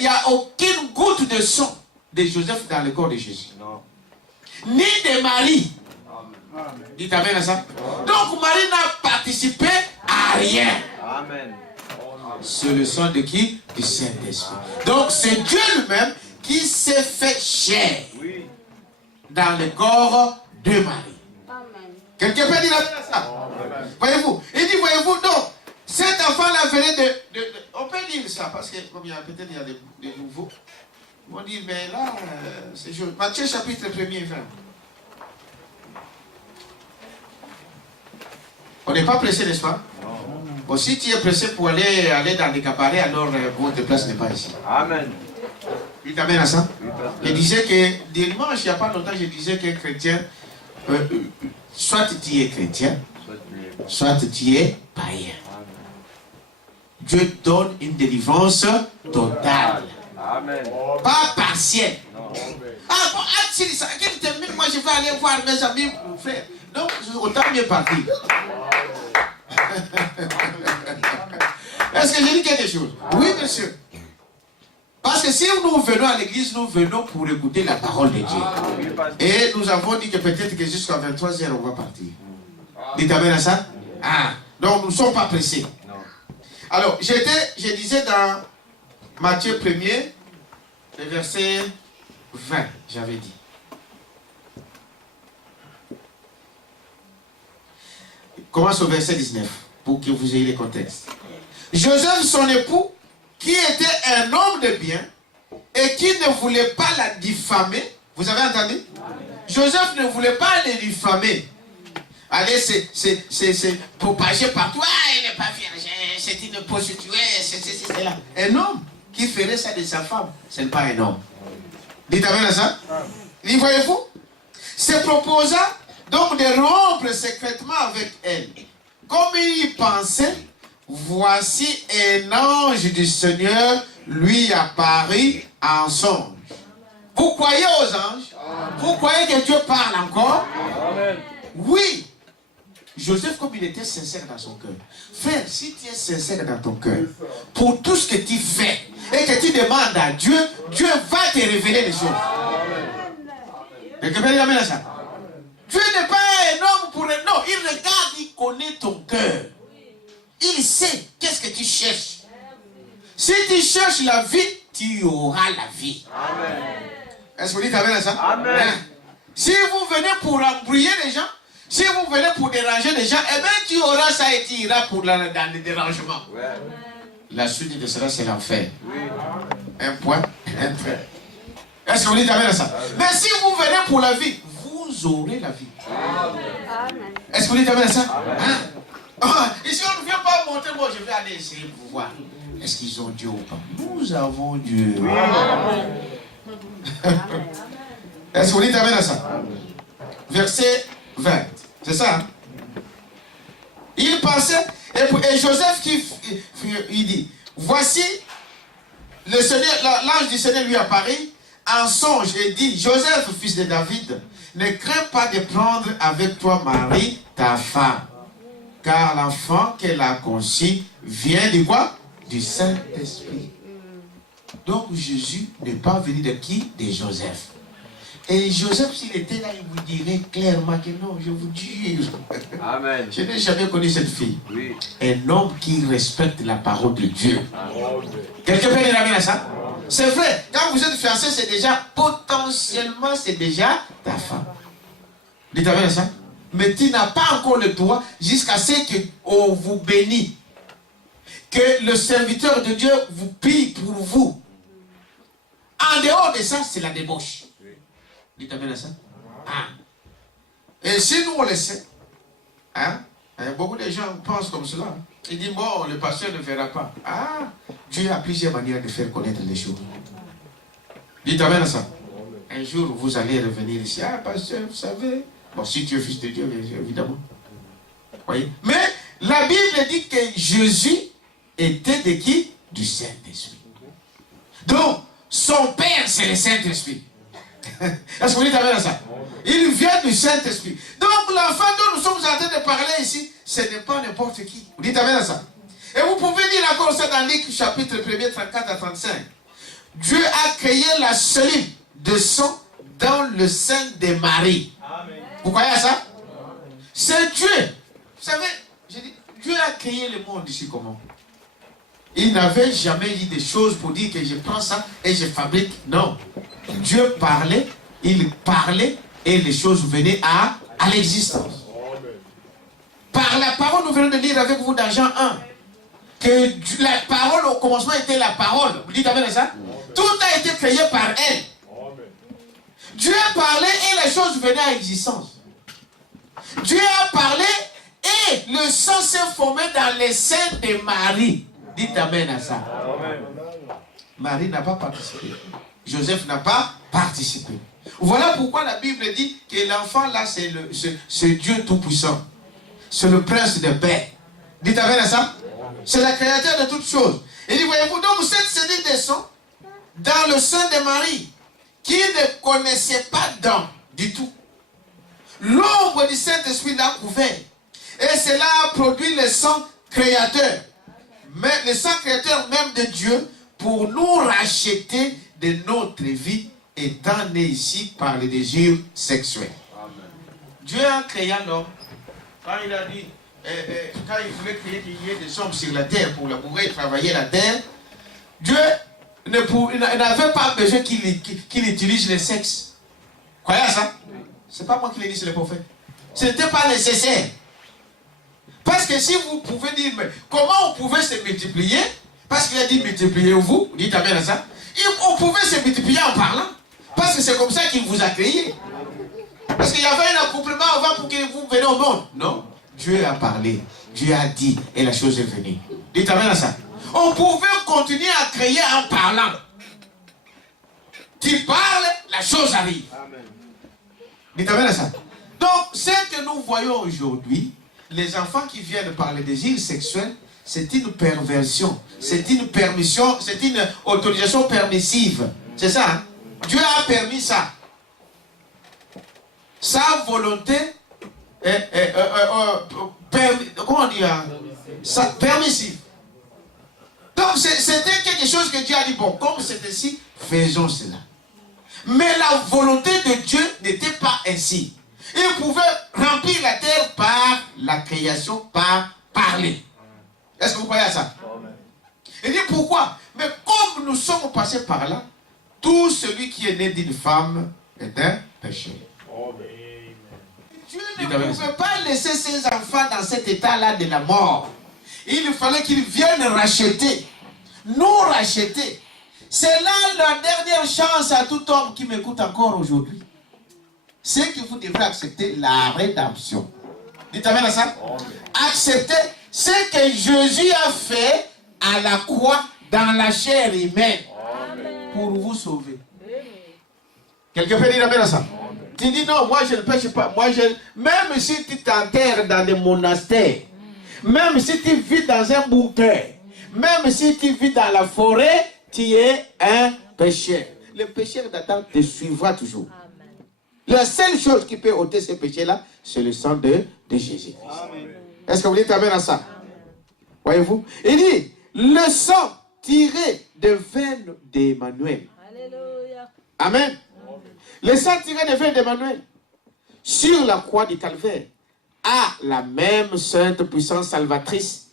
n'y a aucune goutte de sang de Joseph dans le corps de Jésus. Non. Ni de Marie. Amen. Dites amen à ça. Donc Marie n'a participé à rien. Amen. C'est le sang de qui? Du Saint-Esprit. Donc c'est Dieu lui-même qui s'est fait chair dans le corps de Marie. Amen. Quelqu'un peut dire amen à ça? Voyez-vous? Il dit, voyez-vous, donc, cet enfant-là venait de... On peut dire ça, parce que comme il y a peut-être des nouveaux. Ils vont dire, mais là, c'est juste. Matthieu chapitre 1er, 20. On n'est pas pressé, n'est-ce pas? Bon, si tu es pressé pour aller dans les cabarets, alors votre place n'est pas ici. Amen. Tu t'amènes à ça? Je disais que dimanche, il n'y a pas longtemps, je disais qu'un chrétien, soit tu es chrétien, soit tu es païen. Dieu donne une délivrance totale. Amen. Pas partielle. Ah bon, c'est ça. Quand tu termines, moi je vais aller voir mes amis, mon frère. Donc, autant mieux partir. Est-ce que j'ai dit quelque chose? Oui, monsieur. Parce que si nous venons à l'église, nous venons pour écouter la parole de Dieu. Et nous avons dit que peut-être que jusqu'à 23h, on va partir. Dites amen à ça? Ah, donc nous ne sommes pas pressés. Alors, je disais dans Matthieu 1er, le verset 20, j'avais dit. Commence au verset 19, pour que vous ayez le contexte. Joseph, son époux, qui était un homme de bien, et qui ne voulait pas la diffamer. Vous avez entendu? Joseph ne voulait pas les diffamer. Allez, c'est propagé partout. Ah, elle n'est pas vierge, c'est une prostituée, c'est là. Un homme qui ferait ça de sa femme, ce n'est pas un homme. Dites amen à ça? Dit, voyez-vous? Se proposa donc de rompre secrètement avec elle. Comme il y pensait, voici un ange du Seigneur lui apparut en songe. Vous croyez aux anges? Vous croyez que Dieu parle encore? Amen. Oui. Joseph, comme il était sincère dans son cœur. Frère, si tu es sincère dans ton cœur, pour tout ce que tu fais, et que tu demandes à Dieu, Dieu va te révéler les choses. Amen. Amen. Ça. Dieu n'est pas un homme pour un homme. Il regarde, il connaît ton cœur. Il sait qu'est-ce que tu cherches. Si tu cherches la vie, tu auras la vie. Amen. Est-ce que vous dites amen à ça? Amen. Si vous venez pour embrouiller les gens, si vous venez pour déranger les gens, eh bien tu auras ça et tu iras pour dans le dérangement. Ouais. La suite de cela, c'est l'enfer. Oui. Un point, un trait. Est-ce que vous dites amen à ça? Amen. Mais si vous venez pour la vie, vous aurez la vie. Amen. Est-ce que vous dites amen à ça? Amen. Ici, on ne vient pas montrer, bon, je vais aller essayer pour voir. Est-ce qu'ils ont Dieu ou pas? Nous avons Dieu. Oui. Est-ce que vous dites amen à ça? Amen. Verset 20. C'est ça, hein? Il pensait, et Joseph il dit, voici, le Seigneur, l'ange du Seigneur lui apparaît en songe et dit, Joseph, fils de David, ne crains pas de prendre avec toi Marie, ta femme, car l'enfant qu'elle a conçu vient de quoi? Du Saint-Esprit. Donc Jésus n'est pas venu de qui? De Joseph. Et Joseph, s'il était là, il vous dirait clairement que non, je vous dis. Amen. Je n'ai jamais connu cette fille. Oui. Un homme qui respecte la parole de Dieu. Quelqu'un peut dire amen à ça? C'est vrai, quand vous êtes fiancé, c'est déjà, potentiellement, c'est déjà ta femme. Dites amen à ça? Mais tu n'as pas encore le droit jusqu'à ce qu'on vous bénisse. Que le serviteur de Dieu vous prie pour vous. En dehors de ça, c'est la débauche. Dites amen à ça. Ah. Et si nous on le sait, hein, beaucoup de gens pensent comme cela. Ils disent, bon, le pasteur ne verra pas. Ah, Dieu a plusieurs manières de faire connaître les choses. Dites amen à ça. Un jour, vous allez revenir ici. Ah, pasteur, vous savez. Bon, si tu es fils de Dieu, évidemment. Voyez. Mais la Bible dit que Jésus était de qui? Du Saint-Esprit. Donc, son Père, c'est le Saint-Esprit. Est-ce que vous dites amen à ça? Il vient du Saint-Esprit. Donc l'enfant dont nous sommes en train de parler ici, ce n'est pas n'importe qui. Vous dites amen à ça? Et vous pouvez dire encore ça dans Luc chapitre 1er 34 à 35. Dieu a créé la cellule de sang dans le sein de Marie. Amen. Vous croyez à ça? C'est Dieu. Vous savez, j'ai dit, Dieu a créé le monde ici comment? Il n'avait jamais dit des choses pour dire que je prends ça et je fabrique. Non. Dieu parlait, il parlait et les choses venaient à l'existence. Par la parole, nous venons de lire avec vous dans Jean 1 que la parole au commencement était la parole. Vous dites amen à ça? Tout a été créé par elle. Dieu a parlé et les choses venaient à l'existence. Dieu a parlé et le sang s'est formé dans les seins de Marie. Dites amen à ça. Amen. Marie n'a pas participé. Joseph n'a pas participé. Voilà pourquoi la Bible dit que l'enfant là, c'est Dieu Tout-Puissant. C'est le prince de paix. Dites amen à ça. C'est le créateur de toutes choses. Et dit, voyez-vous, donc cette cellule descend dans le sein de Marie, qui ne connaissait pas d'homme du tout. L'ombre du Saint-Esprit l'a couvert. Et cela a produit le sang créateur. Mais le sang créateur même de Dieu pour nous racheter de notre vie étant né ici par le désir sexuel. Amen. Dieu a créé l'homme. Quand il a dit, quand il voulait créer qu'il y ait des hommes sur la terre pour labourer et travailler la terre, Dieu n'avait pas besoin qu'il utilise le sexe. Croyez à ça? C'est pas moi qui l'ai dit, c'est le prophète. Ce n'était pas nécessaire. Parce que si vous pouvez dire, mais comment on pouvait se multiplier? Parce qu'il a dit multipliez-vous, dites amen à ça. On pouvait se multiplier en parlant. Parce que c'est comme ça qu'il vous a créé. Parce qu'il y avait un accouplement avant pour que vous veniez au monde. Non, Dieu a parlé, Dieu a dit et la chose est venue. Dites amen à ça. On pouvait continuer à créer en parlant. Tu parles, la chose arrive. Amen. Dites amen à ça. Donc, ce que nous voyons aujourd'hui, les enfants qui viennent par le désir sexuel, c'est une perversion. C'est une permission, c'est une autorisation permissive. C'est ça. Hein? Dieu a permis ça. Sa volonté comment on dit ça, permissive. Donc c'était quelque chose que Dieu a dit, bon, comme c'est ainsi, faisons cela. Mais la volonté de Dieu n'était pas ainsi. Il pouvait remplir la terre par la création, par parler. Est-ce que vous croyez à ça? Il dit pourquoi? Mais comme nous sommes passés par là, tout celui qui est né d'une femme est un péché. Dieu ne pouvait pas laisser ses enfants dans cet état-là de la mort. Il fallait qu'ils viennent racheter, nous racheter. C'est là la dernière chance à tout homme qui m'écoute encore aujourd'hui. C'est que vous devrez accepter la rédemption. Dites amen à ça. Accepter ce que Jésus a fait à la croix dans la chair humaine pour vous sauver. Quelqu'un peut dire amen à ça? Tu dis non, moi je ne pêche pas. Même si tu t'enterres dans des monastères, même si tu vis dans un bunker, même si tu vis dans la forêt, tu es un pécheur. Le pécheur d'Adam te suivra toujours. La seule chose qui peut ôter ce péché-là, c'est le sang de Jésus. Est-ce que vous dites amen à ça? Voyez-vous? Il dit, le sang tiré des veines d'Emmanuel. Amen. Le sang tiré des veines d'Emmanuel sur la croix du Calvaire a la même sainte puissance salvatrice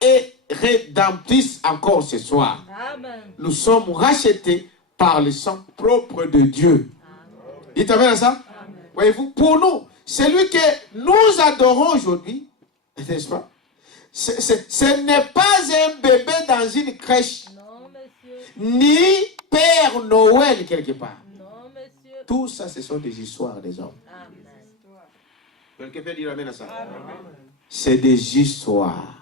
et rédemptrice encore ce soir. Amen. Nous sommes rachetés par le sang propre de Dieu. Dites amen à ça? Voyez-vous, pour nous, celui que nous adorons aujourd'hui, n'est-ce pas? Ce n'est pas un bébé dans une crèche, non, ni Père Noël quelque part. Non, monsieur. Tout ça, ce sont des histoires des hommes. Quelqu'un peut dire amen à ça? C'est des histoires.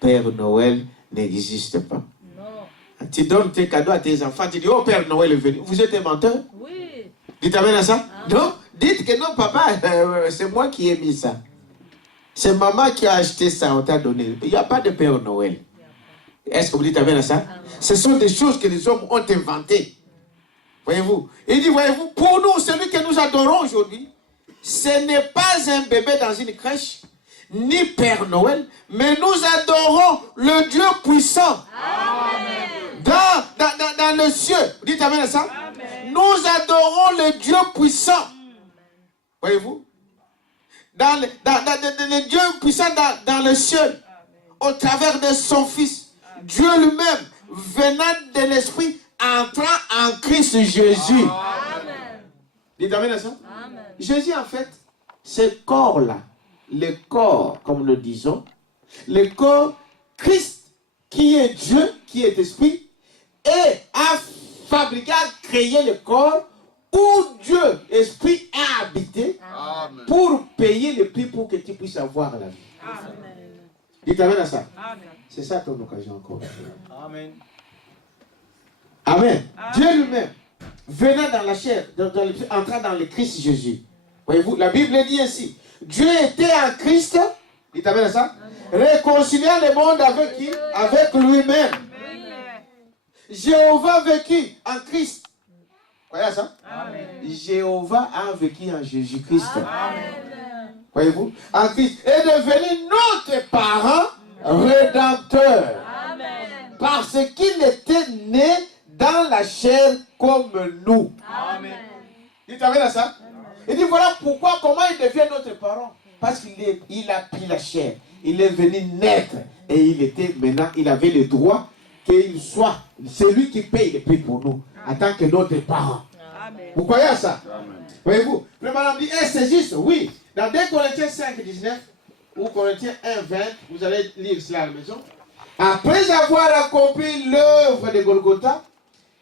Père Noël n'existe pas. Non. Tu donnes tes cadeaux à tes enfants, tu dis, oh Père Noël est venu. Vous êtes un menteur? Oui. Dites amen à ça? Non, dites que non, papa, c'est moi qui ai mis ça. C'est maman qui a acheté ça, on t'a donné. Il n'y a pas de Père Noël. Est-ce que vous dites amen à ça? Ce sont des choses que les hommes ont inventées. Voyez-vous? Il dit, voyez-vous, pour nous, celui que nous adorons aujourd'hui, ce n'est pas un bébé dans une crèche, ni Père Noël, mais nous adorons le Dieu puissant. Amen. Dans le ciel. Dites amen à ça? Amen. Nous adorons le Dieu puissant. Voyez-vous? Le Dieu puissant dans le ciel, au travers de son Fils, Dieu lui-même, venant de l'Esprit, entrant en Christ Jésus. Amen. Dites amen à ça? Amen. Jésus, en fait, ce corps-là, le corps, comme nous disons, le corps Christ, qui est Dieu, qui est Esprit, et a fabriqué, a créé le corps où Dieu, Esprit, a habité. Amen. Pour payer le prix pour que tu puisses avoir la vie. Amen. Dites amen à ça. C'est ça ton occasion encore. Amen. Amen. Amen. Dieu lui-même, venant dans la chair, entrant dans le Christ Jésus. Voyez-vous, la Bible dit ainsi. Dieu était en Christ, dites amen à ça, réconciliant le monde avec qui? Avec lui-même. Jéhovah vécut en Christ. Voyez ça? Amen. Jéhovah a vécu en Jésus-Christ. Voyez-vous? En Christ. Est devenu notre parent rédempteur. Amen. Parce qu'il était né dans la chair comme nous. Amen. Dites amen à ça? Il dit voilà pourquoi, comment il devient notre parent. Parce qu'il a pris la chair. Il est venu naître. Et il était maintenant, il avait le droit qu'il soit celui qui paye le prix pour nous. En tant que notre parent. Amen. Vous croyez à ça? Voyez-vous? Le madame dit, c'est juste, oui. Dans 2 Corinthiens 5, 19, ou Corinthiens 1, 20, vous allez lire cela à la maison. Après avoir accompli l'œuvre de Golgotha,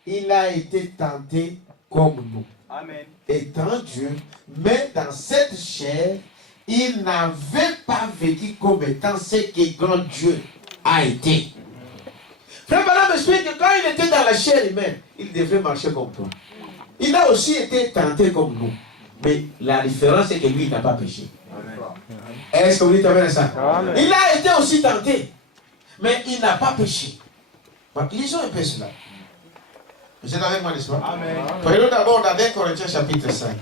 il a été tenté comme nous. Amen. Étant Dieu, mais dans cette chair, il n'avait pas vécu comme étant ce que grand Dieu a été. Frère Branham explique que quand il était dans la chair humaine, il devait marcher comme toi. Il a aussi été tenté comme nous. Mais la différence c'est que lui, il n'a pas péché. Est-ce que vous dites amen à ça? Amen. Il a été aussi tenté. mais il n'a pas péché. Bon, lisons un peu cela. Vous êtes avec moi, n'est-ce pas? Prenons d'abord dans 1 Corinthiens chapitre 5.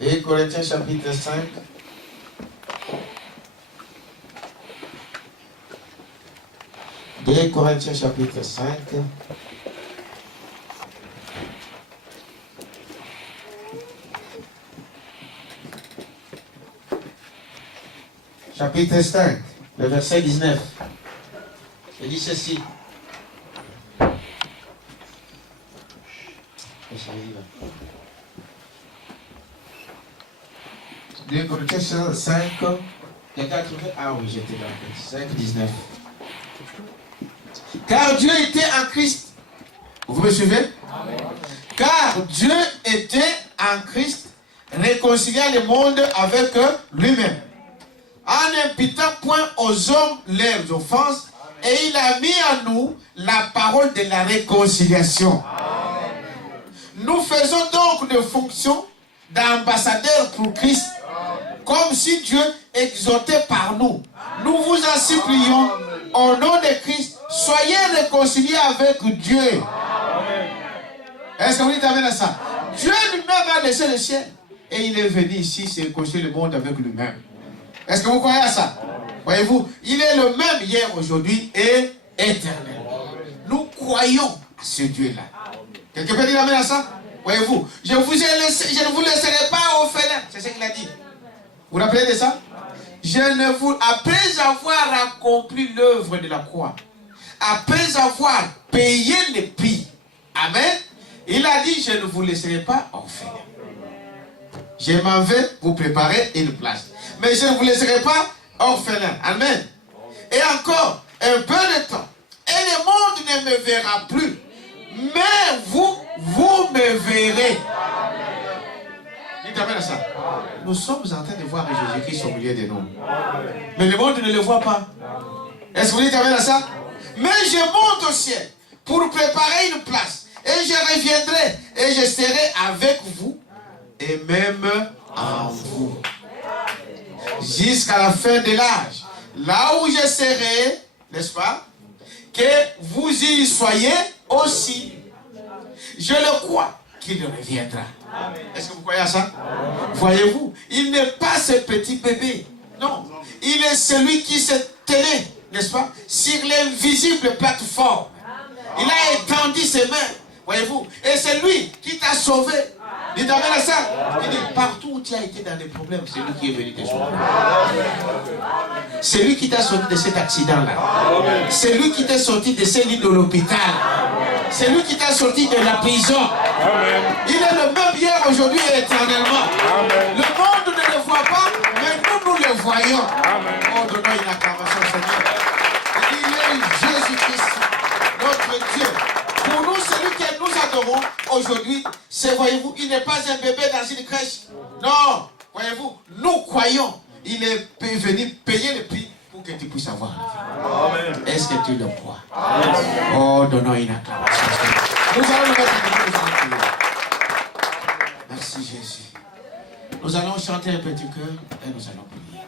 1 Corinthiens chapitre 5. Deux Corinthiens chapitre 5. Chapitre 5, le verset 19. Il dit ceci. 2 Corinthiens 5, quelqu'un a trouvé? Ah oui, j'étais dans le 5, 19. Car Dieu était en Christ. Vous me suivez? Amen. Car Dieu était en Christ, réconciliant le monde avec lui-même, en n'imputant point aux hommes leurs offenses, et il a mis en nous la parole de la réconciliation. Amen. Nous faisons donc des fonctions d'ambassadeurs pour Christ, comme si Dieu exhortait par nous. Nous vous en supplions, au nom de Christ, soyez réconciliés avec Dieu. Est-ce que vous dites amen à ça? Dieu lui-même a laissé le ciel et il est venu ici se réconcilier le monde avec lui-même. Est-ce que vous croyez à ça? Voyez-vous, il est le même hier, aujourd'hui et éternellement. Nous croyons à ce Dieu-là. Quelqu'un peut dire amen à ça? Voyez-vous, je ne vous laisserai pas orphelin. C'est ce qu'il a dit. Vous vous rappelez de ça? Après avoir accompli l'œuvre de la croix, après avoir payé le prix, amen, il a dit, je ne vous laisserai pas orphelin. Je m'en vais vous préparer une place. Mais je ne vous laisserai pas orphelin. Amen. Et encore, un peu de temps. Et le monde ne me verra plus. Mais vous me verrez. Dites amen à ça. Nous sommes en train de voir Jésus-Christ au milieu de nous. Mais le monde ne le voit pas. Est-ce que vous dites amen à ça? Mais je monte au ciel pour préparer une place. Et je reviendrai et je serai avec vous et même en vous. Jusqu'à la fin de l'âge. Là où je serai, n'est-ce pas? Que vous y soyez aussi. Je le crois qu'il reviendra. Est-ce que vous croyez à ça? Voyez-vous, il n'est pas ce petit bébé. Non. Il est celui qui s'est tenu, n'est-ce pas, sur l'invisible plateforme. Il a étendu ses mains. Voyez-vous, et c'est lui qui t'a sauvé. Dites amen à ça. Il dit, partout où tu as été dans des problèmes, c'est lui qui est venu te sauver. C'est lui qui t'a sorti de cet accident-là. C'est lui qui t'a sorti de ce lit de l'hôpital. C'est lui qui t'a sorti de la prison. Il est le même hier, aujourd'hui et éternellement. Le monde ne le voit pas, mais nous le voyons. Oh, donnons une acclamation au Seigneur. Il est Jésus-Christ, notre Dieu. Pour nous, celui que nous adorons aujourd'hui, c'est, voyez-vous, il n'est pas un bébé dans une crèche. Non, voyez-vous, nous croyons. Il est venu payer le prix pour que tu puisses avoir la vie. Est-ce que tu le crois? Oh, donnons une acclamation. Nous allons nous mettre à nous. Merci Jésus. Nous allons chanter un petit cœur et nous allons prier.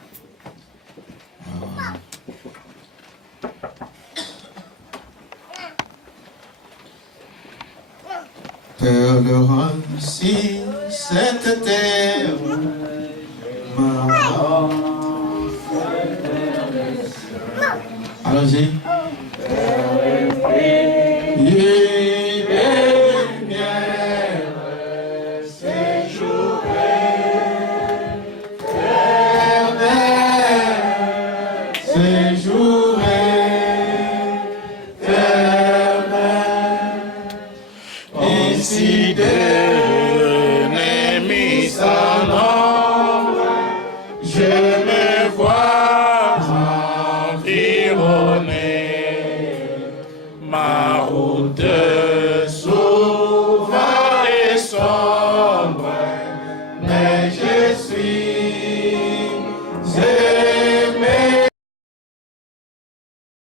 Père Laurent, si cette terre allons-y.